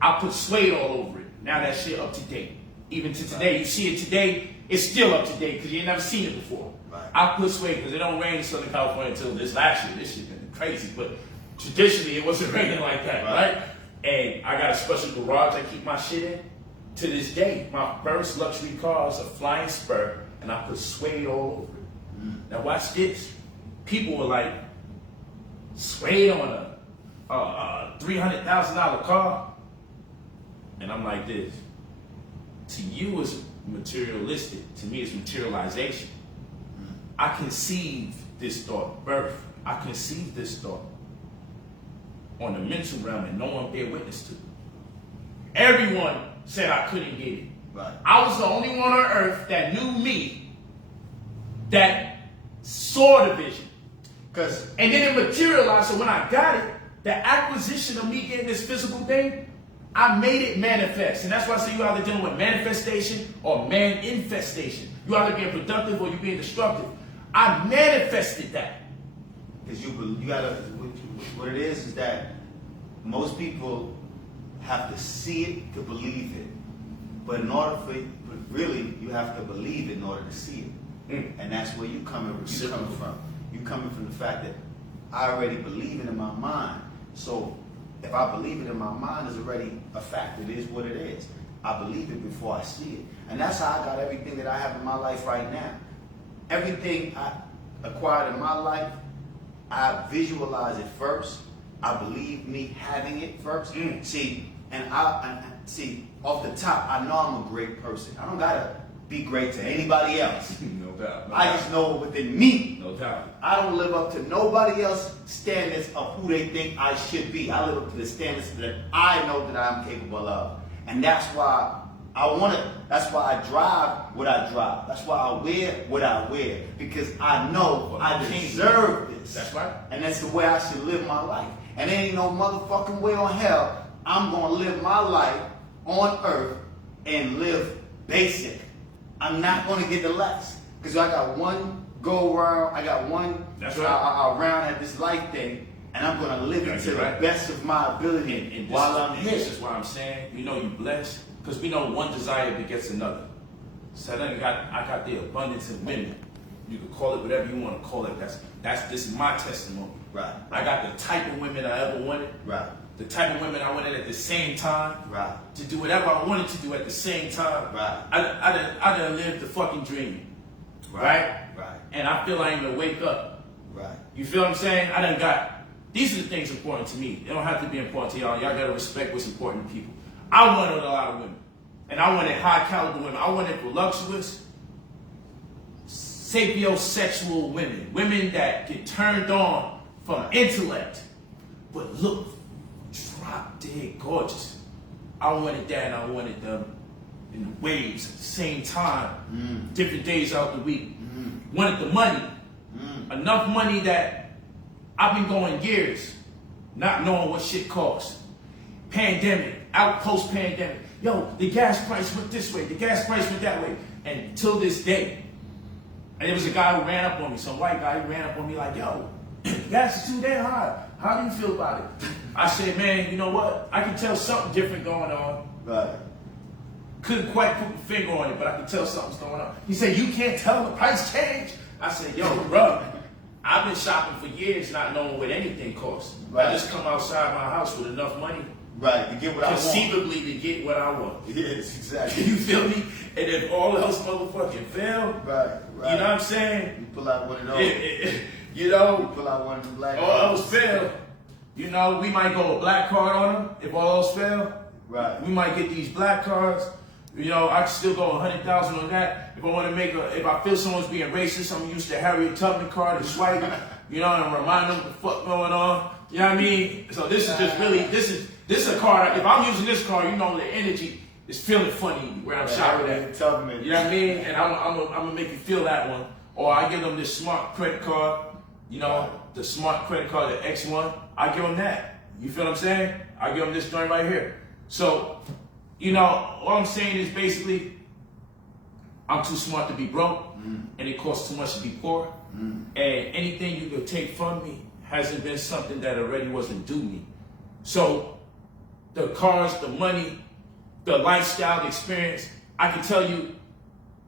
I put suede all over it. Now that shit up to date. Even to today, you see it today, it's still up to date because you ain't never seen it before. Right. I put suede because it don't rain in Southern California until this last year. This shit been crazy, but traditionally it wasn't raining like that, right? And I got a special garage I keep my shit in. To this day, my first luxury car is a Flying Spur, and I put suede all over it. Now watch this. People were like, suede on a $300,000 car? And I'm like this. To you, it's materialistic. To me, it's materialization. I conceived this thought, birth. I conceived this thought on the mental realm, and no one bear witness to it. Everyone said I couldn't get it. Right. I was the only one on earth that knew me, that saw the vision. And then it materialized, so when I got it, the acquisition of me getting this physical thing, I made it manifest. And that's why I say you either dealing with manifestation or man-infestation. You either being productive or you being destructive. I manifested that. Because you gotta, what it is that most people have to see it to believe it. But in order for really, you have to believe it in order to see it, and that's where you coming from. You coming from the fact that I already believe it in my mind. So if I believe it in my mind, it's already a fact. It is what it is. I believe it before I see it, and that's how I got everything that I have in my life right now. Everything I acquired in my life, I visualize it first. I believe me having it first. See, and I see off the top, I know I'm a great person. I don't gotta be great to anybody else. No doubt. I just know within me. No doubt. I don't live up to nobody else's standards of who they think I should be. I live up to the standards that I know that I'm capable of. And that's why I want it. That's why I drive what I drive. That's why I wear what I wear. Because I know I deserve this. That's right. And that's the way I should live my life. And there ain't no motherfucking way on hell I'm going to live my life on earth and live basic. I'm not going to get the less. Because I got one go around, I got one around at this life thing, and I'm going to live it to the best of my ability and while I'm here. This is why I'm saying, you blessed, because we know one desire begets another. So I got the abundance of women. You can call it whatever you want to call it. This is my testimony. Right. I got the type of women I ever wanted. Right. The type of women I wanted at the same time. Right. To do whatever I wanted to do at the same time. Right. I done lived the fucking dream. Right? Right. And I feel I ain't gonna wake up. Right. You feel what I'm saying? These are the things important to me. They don't have to be important to y'all. Y'all gotta respect what's important to people. I wanted a lot of women. And I wanted high caliber women. I wanted voluptuous, sapiosexual women. Women that get turned on from intellect, but look drop dead gorgeous. I wanted that, and I wanted them in the waves at the same time, different days out the week. Wanted the money, enough money that I've been going years not knowing what shit costs. Pandemic, out post-pandemic. Yo, the gas price went this way, the gas price went that way. And till this day, and there was a guy who ran up on me, some white guy, he ran up on me like, yo, gas is too damn high. How do you feel about it? I said, man, you know what? I can tell something different going on. Right. Couldn't quite put my finger on it, but I can tell something's going on. He said, you can't tell the price change? I said, yo, bro, I've been shopping for years not knowing what anything costs. Right. I just come outside my house with enough money. Right, to get what I want. Conceivably to get what I want. Yes, exactly. You feel me? And if all else motherfucking fail, right. You know what I'm saying? You pull out one of those. You know? You pull out one of the black all else fail. You know, we might go a black card on them if all else fail. Right. We might get these black cards. You know, I can still go 100,000 on that. If I want to if I feel someone's being racist, I'm used to Harriet Tubman card and swipe, you know, and remind them what the fuck going on. You know what I mean? So this is just really, this is a card. If I'm using this card, you know the energy is feeling funny where I'm shopping at. Tubman. You know what I mean? And I'm gonna make you feel that one. Or I give them this smart credit card, you know, the smart credit card, the X1. I give them that. You feel what I'm saying? I give them this joint right here. So, you know, all I'm saying is basically, I'm too smart to be broke, and it costs too much to be poor. And anything you could take from me hasn't been something that already wasn't due me. So, the cars, the money, the lifestyle, the experience, I can tell you,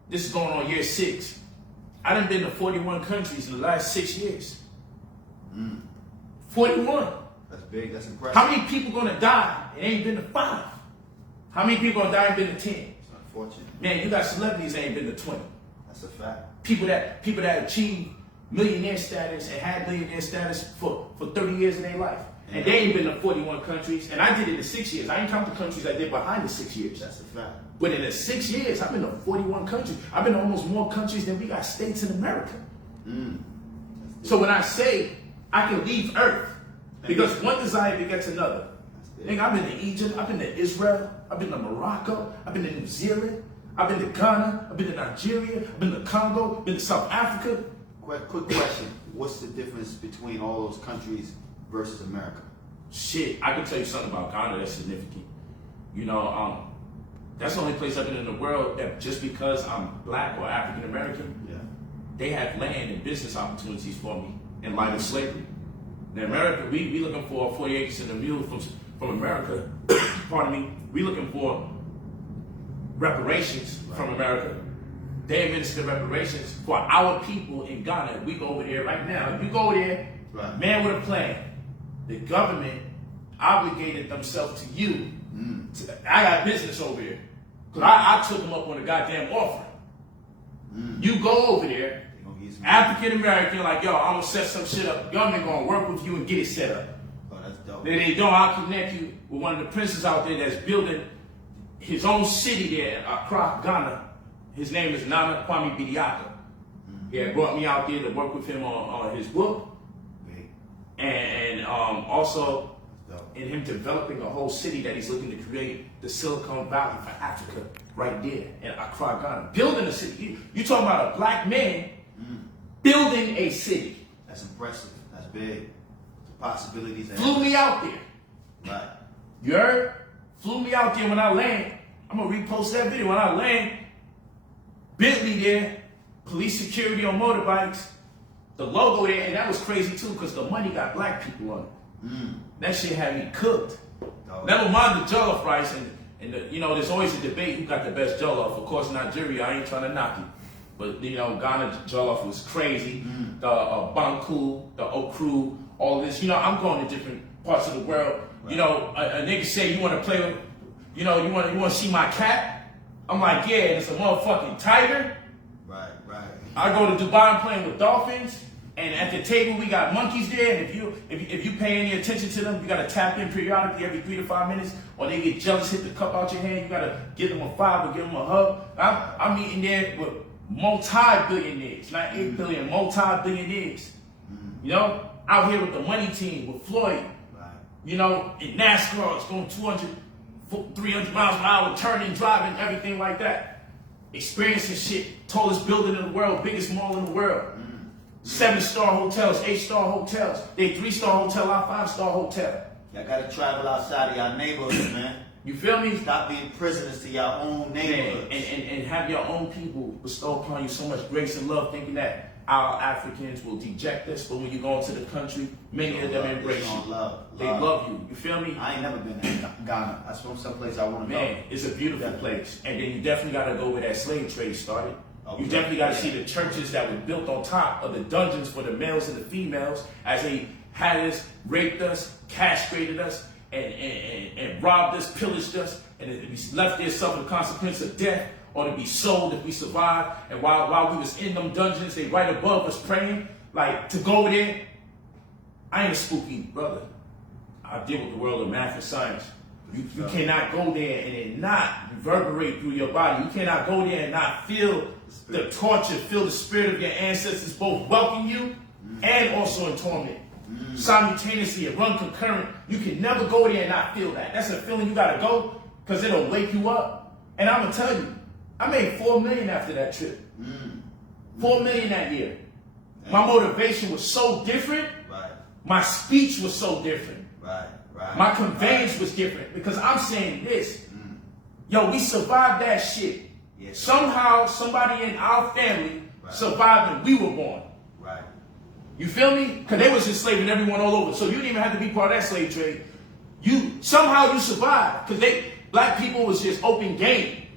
this is going on year 6. I done been to 41 countries in the last 6 years. 41. That's big, that's impressive. How many people gonna die and ain't been to 5? How many people gonna die and been to 10? It's unfortunate. Man, you got celebrities that ain't been to 20. That's a fact. People that achieved millionaire status and had millionaire status for 30 years in their life. And they ain't been to 41 countries. And I did it in 6 years. I ain't count the countries I did behind the 6 years. That's a fact. But in the 6 years, I've been to 41 countries. I've been to almost more countries than we got states in America. So when I say I can leave Earth, because one desire begets another. Nigga, I've been to Egypt, I've been to Israel, I've been to Morocco, I've been to New Zealand, I've been to Ghana, I've been to Nigeria, I've been to Congo, I've been to South Africa. Quick question. What's the difference between all those countries versus America? Shit, I can tell you something about Ghana that's significant. You know, that's the only place I've been in the world that just because I'm black or African American, they have land and business opportunities for me in light of slavery. In America, we looking for 40 acres and a mule from America. Pardon me. We looking for reparations from America. They administer reparations for our people in Ghana. We go over there right now. If you go over there, man with a plan, the government obligated themselves to you. I got business over here. Because I took them up on a goddamn offer. You go over there, African American, like, yo, I'm going to set some shit up. Government going to work with you and get it set up. Oh, that's dope. Then they don't, I'll connect you with one of the princes out there that's building his own city there, Accra, Ghana. His name is Nana Kwame Bidiaka. He had brought me out there to work with him on his book. And also in him developing a whole city that he's looking to create, the Silicon Valley for Africa, right there in Accra, Ghana. Building a city. You talking about a black man building a city. That's impressive. That's big. The possibilities. Flew me out there. Right. You heard? Flew me out there when I land. I'm going to repost that video. When I land, Bentley there, police security on motorbikes, the logo there, and that was crazy too because the money got black people on it. That shit had me cooked. Never mind the jollof rice, and the, you know, there's always a debate who got the best jollof. Of course, Nigeria, I ain't trying to knock it. But, you know, Ghana jollof was crazy. The Banku, the Okru, all this. You know, I'm going to different parts of the world. Right. You know, a nigga say, you want to play with, you know, you want to see my cat? I'm like, yeah, it's a motherfucking tiger. Right. I go to Dubai and playing with dolphins. And at the table, we got monkeys there. And if you pay any attention to them, you got to tap in periodically every 3 to 5 minutes, or they get jealous, hit the cup out your hand. You got to give them a 5 or give them a hug. I'm eating there with multi-billionaires, not 8 billion, multi-billionaires. You know, out here with the money team, with Floyd. Right. You know, in NASCAR, it's going 200, 300 miles an hour, turning, driving, everything like that. Experiencing shit, tallest building in the world, biggest mall in the world. 7-star hotels, 8-star hotels. They 3-star hotel, our 5-star hotel. Y'all gotta travel outside of y'all neighborhoods, man. You feel me? Stop being prisoners to your own neighborhoods. And have your own people bestow upon you so much grace and love, thinking that our Africans will deject us, but when you go into the country, many of them embrace you. They love you. You feel me? I ain't never been to Ghana. That's someplace I want to go. Man, it's a beautiful place. And then you definitely got to go where that slave trade started. You definitely got to see the churches that were built on top of the dungeons for the males and the females as they had us, raped us, castrated us, and robbed us, pillaged us, and we left there suffering the consequence of death or to be sold if we survived. And while we was in them dungeons, they right above us praying. Like, to go there, I ain't a spooky brother. I deal with the world of math and science. You cannot go there and it not reverberate through your body. You cannot go there and not feel the torture, feel the spirit of your ancestors both welcome you and also in torment. Simultaneously, it run concurrent. You can never go there and not feel that. That's a feeling you gotta go because it'll wake you up. And I'm gonna tell you, I made $4 million after that trip. $4 million that year. My motivation was so different. Right. My speech was so different. Right. My conveyance was different because I'm saying this. Yo, we survived that shit. Yes. Somehow, somebody in our family survived and we were born. Right. You feel me? Because they was enslaving everyone all over. So you didn't even have to be part of that slave trade. Somehow you survived. Because black people was just open game.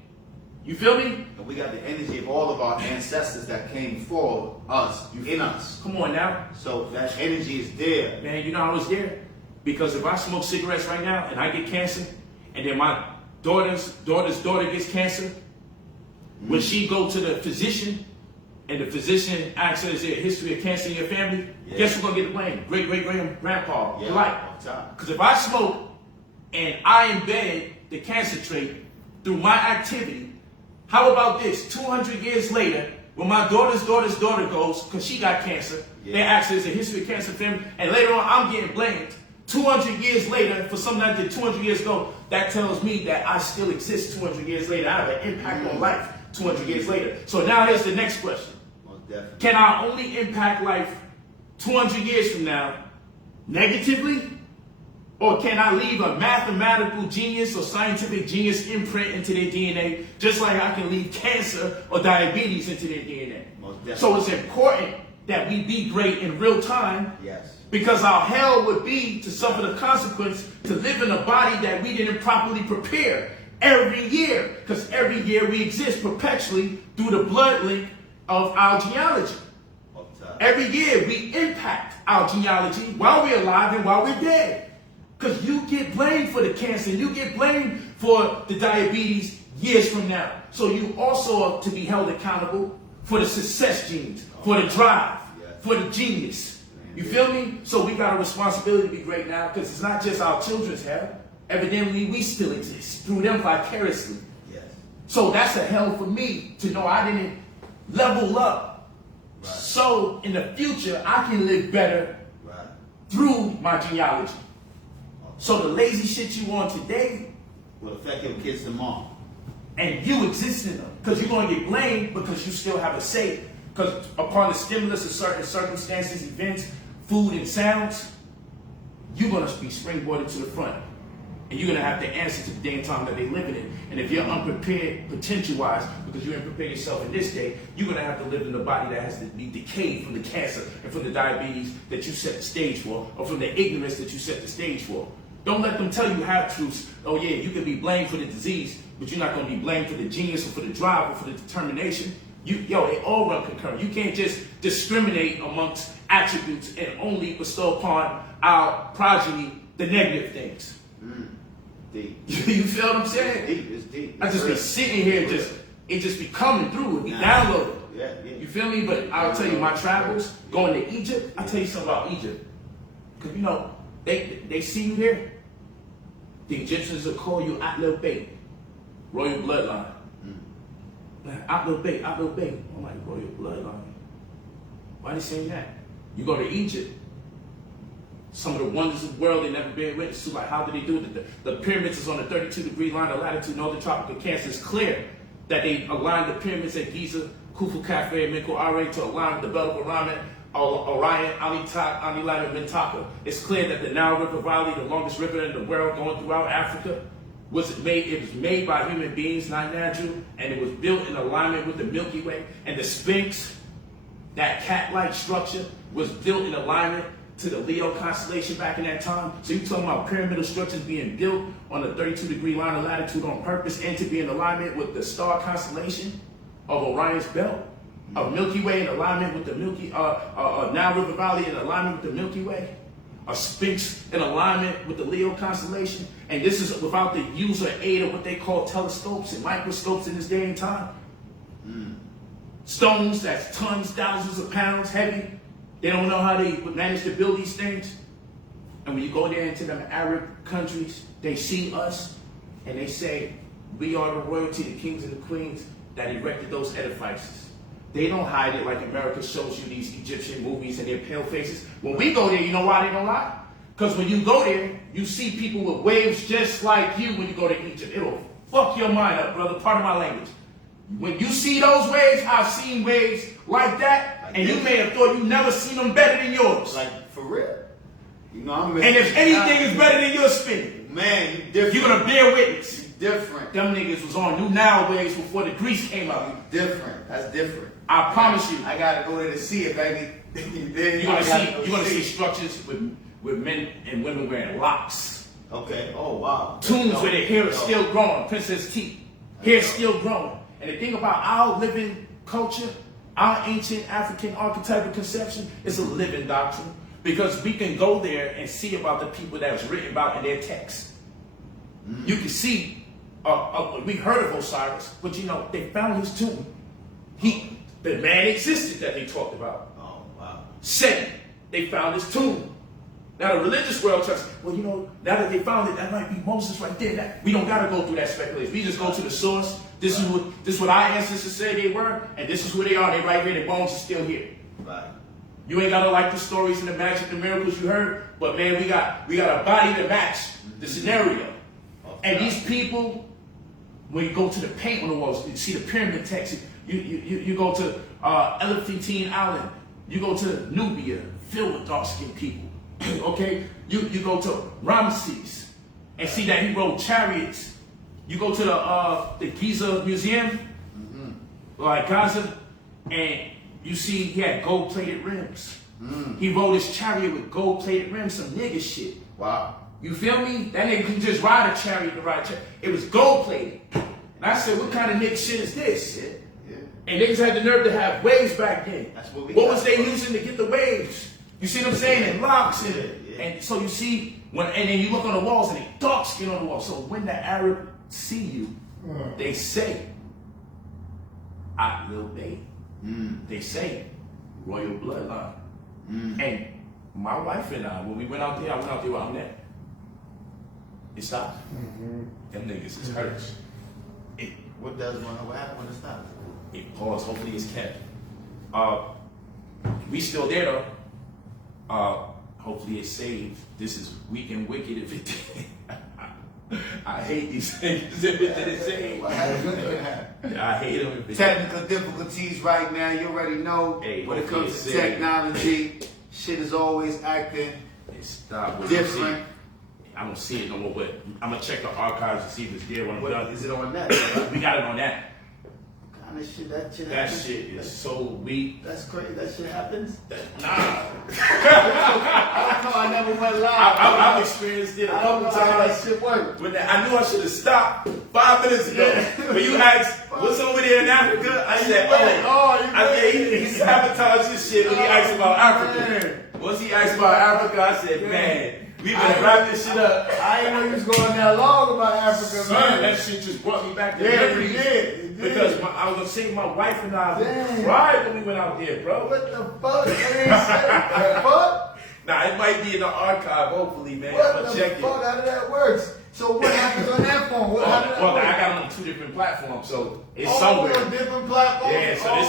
You feel me? And we got the energy of all of our ancestors that came for us, in us. Come on now. So that energy is there. Man, you know I was there. Because if I smoke cigarettes right now and I get cancer, and then my daughter's daughter gets cancer, when she go to the physician, and the physician asks her, is there a history of cancer in your family? Yeah. Guess who's going to get the blame? Great-great-grandpa. Yeah. Polight. Because if I smoke and I embed the cancer trait through my activity, how about this? 200 years later, when my daughter's daughter goes, because she got cancer, they ask her, is there a history of cancer in the family? And later on, I'm getting blamed. 200 years later, for something I did 200 years ago, that tells me that I still exist 200 years later. I have an impact on life 200 years later. So now here's the next question. Can I only impact life 200 years from now negatively? Or can I leave a mathematical genius or scientific genius imprint into their DNA, just like I can leave cancer or diabetes into their DNA? So it's important that we be great in real time. Yes. Because our hell would be to suffer the consequence to live in a body that we didn't properly prepare. every year, because every year we exist perpetually through the blood link of our genealogy. Every year we impact our genealogy while we're alive and while we're dead. Because you get blamed for the cancer, you get blamed for the diabetes years from now. So you also are to be held accountable for the success genes, for the drive, for the genius. You feel me? So we got a responsibility to be great now, because it's not just our children's hell. Evidently, we still exist through them vicariously. Yes. So that's a hell for me to know I didn't level up. Right. So in the future, I can live better through my genealogy. So the lazy shit you on today will affect your kids tomorrow. And you exist in them. Because you're going to get blamed because you still have a say. Because upon the stimulus of certain circumstances, events, food, and sounds, you're going to be springboarded to the front. And you're going to have to answer to the day and time that they're living in. And if you're unprepared potential-wise, because you didn't prepare yourself in this day, you're going to have to live in a body that has to be decayed from the cancer and from the diabetes that you set the stage for, or from the ignorance that you set the stage for. Don't let them tell you half-truths. Oh yeah, you can be blamed for the disease, but you're not going to be blamed for the genius or for the drive or for the determination. They all run concurrent. You can't just discriminate amongst attributes and only bestow upon our progeny the negative things. Deep. You feel what I'm saying? It's deep. It's deep. I just be sitting here, it just be coming through. It be downloaded. Yeah. You feel me? But I'll tell you my travels, going to Egypt, I'll tell you something about Egypt. Because they see you there. The Egyptians will call you Atlil Bey, royal bloodline. Atlil Bey. I'm like, royal bloodline. Why they saying that? You go to Egypt, some of the wonders of the world they never been witness to. Like, how did they do it? The pyramids is on the 32-degree line of latitude. Northern tropical Cancer. It's clear that they aligned the pyramids at Giza, Khufu, Cafe, and Menko Are to align with the belt of Orion, Anilat, and Mintaka. It's clear that the Nile River Valley, the longest river in the world going throughout Africa, was made by human beings, not natural, and it was built in alignment with the Milky Way. And the Sphinx, that cat-like structure, was built in alignment to the Leo constellation back in that time. So you're talking about pyramidal structures being built on the 32-degree line of latitude on purpose, and to be in alignment with the star constellation of Orion's belt, of Milky Way in alignment with the Nile River Valley in alignment with the Milky Way, a Sphinx in alignment with the Leo constellation. And this is without the use or aid of what they call telescopes and microscopes in this day and time. Stones that's tons, thousands of pounds heavy. They don't know how they would manage to build these things. And when you go there into them Arab countries, they see us and they say, we are the royalty, the kings and the queens that erected those edifices. They don't hide it like America shows you these Egyptian movies and their pale faces. When we go there, you know why they don't lie? Because when you go there, you see people with waves just like you when you go to Egypt. It'll fuck your mind up, brother. Pardon my language. When you see those waves, I've seen waves like that, and you may have thought you never seen them better than yours. Like, for real. And if anything is better than yours, spin. Man, you different. You're going to bear witness. You different. Them niggas was on New Nile waves before the grease came out. You different. That's different. I promise you. I got to go there to see it, baby. You're going to see structures with men and women wearing locks. Okay. Oh, wow. Tombs where their hair is still growing. Princess teeth. Hair still growing. And the thing about our living culture, our ancient African archetypal conception, is a living doctrine. Because we can go there and see about the people that was written about in their text. You can see, we heard of Osiris, but they found his tomb. The man existed that they talked about. Oh, wow. Said they found his tomb. Now the religious world tries, now that they found it, that might be Moses right there. We don't got to go through that speculation. We just go to the source. This is what our ancestors said they were, and this is who they are. They right here. Their bones are still here. Right. You ain't gotta like the stories and the magic, the miracles you heard, but man, we got a body to match the scenario. And these people, when you go to the paint on the walls, you see the pyramid text. You go to Elephantine Island. You go to Nubia, filled with dark-skinned people. Okay, you go to Ramses and see that he rode chariots. You go to the Giza Museum, like Gaza, and you see he had gold-plated rims. He rode his chariot with gold-plated rims, some nigga shit. Wow. You feel me? That nigga can just ride a chariot to ride a chariot. It was gold plated. And I said, what kind of nigga shit is this? Yeah. And niggas had the nerve to have waves back then. That's what we What got. was they using to get the waves? You see what I'm saying? And locks and Yeah. and so you see and then you look on the walls and they dark skin on the wall. So when the Arab see you, they say, I will be. They say royal bloodline. And my wife and I, when we went out there, I went out there on that. It stopped. Them niggas is hurt. What happened when it stopped? It paused. Hopefully it's kept. We still there though. Hopefully it's saved. This is weak and wicked if it did. I hate these things if it didn't save. I hate them if it Technical difficulties right now. You already know Hey, when it hopefully comes it's to saved. technology, shit is always acting It stopped. different. I don't see it no more, but I'm gonna check the archives to see if it's there when I'm What, done. is it on that? Right? We got it on that. Kind of shit that shit That happens? shit is so weak. That's crazy. That shit happens. Nah. I don't know. I never went live. I've experienced it a I don't couple know how that times. shit work. I knew I should have stopped 5 minutes ago. When you asked, what's over there in Africa? I said, he sabotaged this shit when he asked about Africa. Once he asked about Africa, I said, man, we better wrap this shit up. I didn't know you was going that long about Africa, Son, man. that shit just brought me back to Yeah, memories. it did. Because I was gonna say my wife and I Damn. cried when we went out there, bro. What the fuck? What the fuck? Nah, it might be in the archive, hopefully, man. What I'ma the check fuck? it. How did that work? So what happens on that phone? What happens Well, on I that got it on 2 different platforms, so it's phone? somewhere. On different platforms? Yeah, so this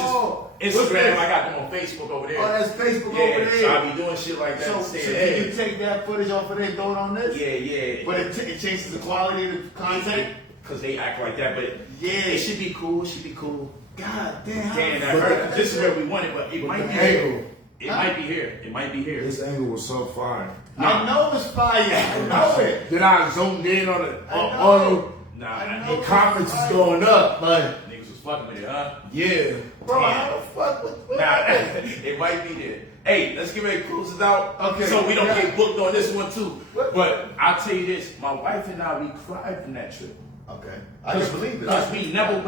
is What's Instagram. this? I got them on Facebook over there. Oh, that's Facebook yeah, over there. so I be doing shit like that. So, and so saying, can hey, you take that footage off of there and throw it on this? yeah. But it changes the quality of the content? Because they act like that, but Yeah. it should be cool. It should be cool. God damn. how Damn, the that fuck hurt. that This is shit? where we want it, but it might the be here. angle. It might be here. It might be here. This angle was so fire. I know it's fire. I know it. Then I zoomed in on it. I know. On Nah, I the know. and comments is going up, but niggas was fucking with it, huh? yeah. Bro, Damn. how the fuck? What Nah, happened? it might be there. Hey, let's get ready to close this out. Okay. So we don't Yeah. get booked on this one too. What? But I'll tell you this, my wife and I, we cried from that trip. Okay. I can believe it. Because we never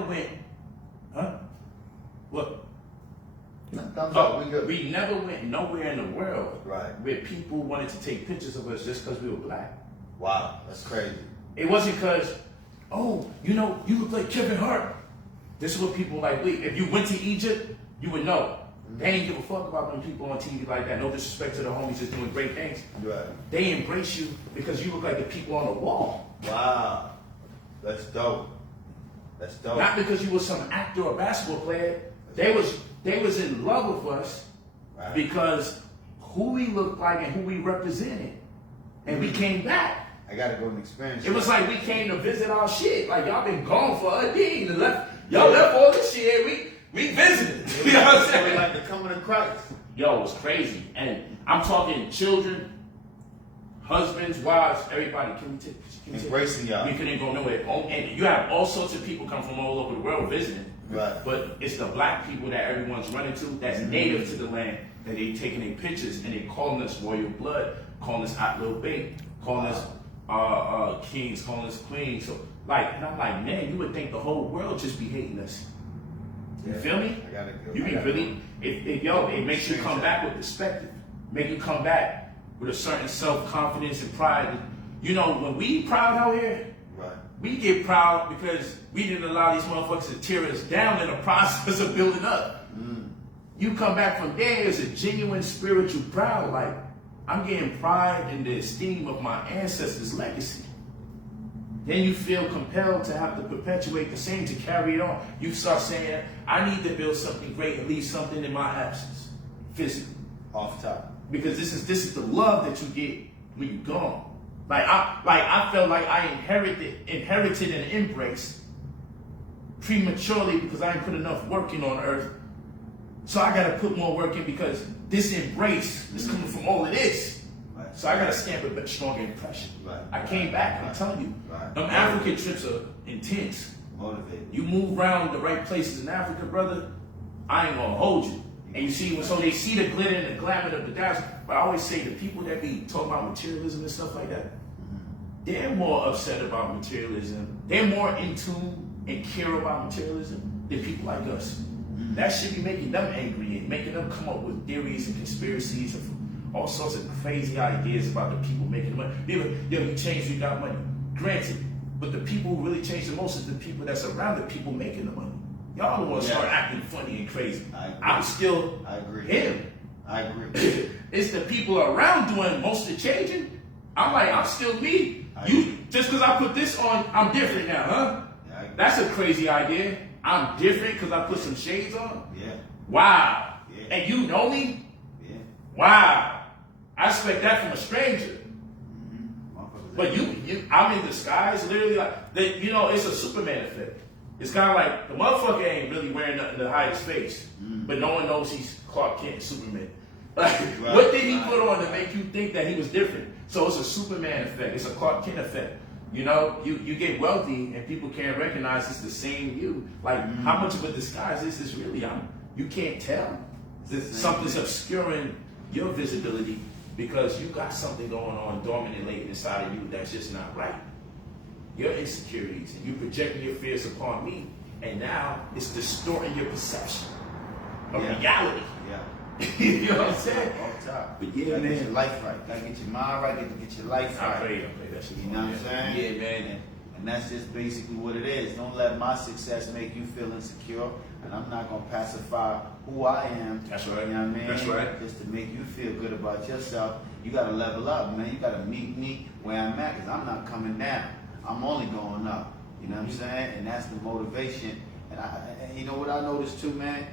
went, huh? What? Thumbs up. We good. We never went nowhere in the world Right. where people wanted to take pictures of us just because we were black. Wow, that's crazy. It wasn't because, oh, you know, you look like Kevin Hart. This is what people like. Wait, if you went to Egypt, you would know. They ain't give a fuck about them people on TV like that. No disrespect to the homies just doing great things. Right. They embrace you because you look like the people on the wall. Wow. That's dope. That's dope. Not because you were some actor or basketball player. They was in love with us Right. because who we looked like and who we represented. And we came back. I gotta go and experience It was like we came to visit our shit. Like y'all been gone for a day. Y'all left all this shit. We visited. You know what I'm saying? like the coming of Christ. Yo, it's crazy. And I'm talking children, husbands, wives, everybody. Can we take Embracing y'all. You couldn't go nowhere. And you have all sorts of people come from all over the world visiting. Right. But it's the black people that everyone's running to that's native to the land that they taking their pictures and they calling us royal blood, calling us hot little bait, calling us kings, calling us queens. So and I'm like, man, you would think the whole world just be hating us. You Yeah. feel me? I gotta go. You be really, it makes you come back with perspective. Make you come back with a certain self-confidence and pride. You know, when we proud out here, Right. we get proud because we didn't allow these motherfuckers to tear us down in the process of building up. You come back from there as a genuine spiritual proud, like, I'm getting pride in the esteem of my ancestors' legacy. Then you feel compelled to have to perpetuate the same, to carry it on. You start saying, I need to build something great and leave something in my absence, physically. Off top. Because this is the love that you get when you're gone. I felt like I inherited and embraced prematurely because I didn't put enough work in on earth. So I gotta put more work in because this embrace is coming from all of this. Right. So I gotta stamp a bit stronger impression. Right. I came back, I'm telling you. Right. Them African trips are intense. Motivated. You move around the right places in Africa, brother, I ain't gonna hold you. And you see, so they see the glitter and the glamour of the dazzle. But I always say the people that be talking about materialism and stuff like that, they're more upset about materialism. They're more in tune and care about materialism than people like us. That should be making them angry and making them come up with theories and conspiracies and all sorts of crazy ideas about the people making money. We changed, we got money. Granted, but the people who really change the most is the people that's around the people making the money. Y'all don't want to start acting funny and crazy. I'm still him. I agree. It's the people around doing most of the changing. I'm still me. Just because I put this on, I'm different now, huh? That's a crazy idea. I'm different because I put some shades on? Yeah. Wow. Yeah. And you know me? Yeah. Wow. I expect that from a stranger. But I'm in disguise, literally it's a Superman effect. It's kind of like the motherfucker ain't really wearing nothing to hide his face, but no one knows he's Clark Kent and Superman. Like, what did he put on to make you think that he was different? So it's a Superman effect. It's a Clark Kent effect. You know, you get wealthy and people can't recognize it's the same you. Like, how much of a disguise is this really? You can't tell. Something's obscuring your visibility because you got something going on dormant and latent inside of you that's just not right. Your insecurities, and you projecting your fears upon me, and now it's distorting your perception of reality. Yeah. You know what I'm saying? All the time. But yeah, gotta man. get your life right. Gotta get your mind right. Gotta get your life right. I pray that shit. You know what I'm saying? Yeah, man. And that's just basically what it is. Don't let my success make you feel insecure. And I'm not gonna pacify who I am. That's right. You know what I mean? That's right. Just to make you feel good about yourself. You gotta level up, man. You gotta meet me where I'm at, because I'm not coming down. I'm only going up. You know what I'm saying? And that's the motivation. And you know what I noticed too, man?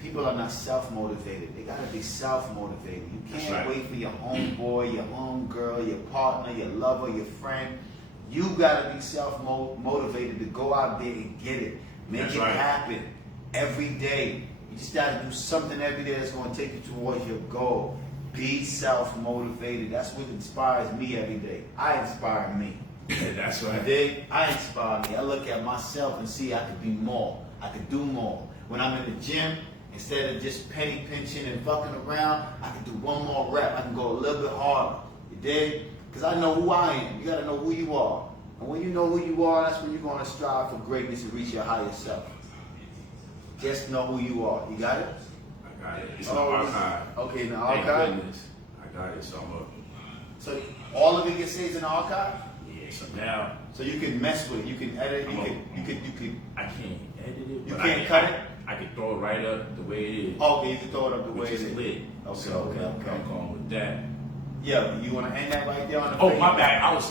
People are not self-motivated. They gotta be self-motivated. You can't wait for your homeboy, your homegirl, your partner, your lover, your friend. You gotta be self-motivated to go out there and get it. Make it happen every day. You just gotta do something every day that's gonna take you towards your goal. Be self-motivated. That's what inspires me every day. I inspire me. That's right. I inspire me. I look at myself and see I could be more. I could do more. When I'm in the gym, instead of just penny pinching and fucking around, I can do one more rep. I can go a little bit harder. You dig? Because I know who I am. You got to know who you are. And when you know who you are, that's when you're going to strive for greatness and reach your higher self. Just know who you are. You got it? I got it. It's in the archive. Okay, in the Thank archive? goodness. I got it. So all of it gets saved in the archive? Yeah, so now. So you can mess with it. You can edit it. You can. I can't edit it. You can't cut it? I can throw it right up the way it is. Okay, you can throw it up the way it Which is. is lit. Okay, So okay. I'm going with that. Yeah, you want to end that right there on the Oh, my bad. I was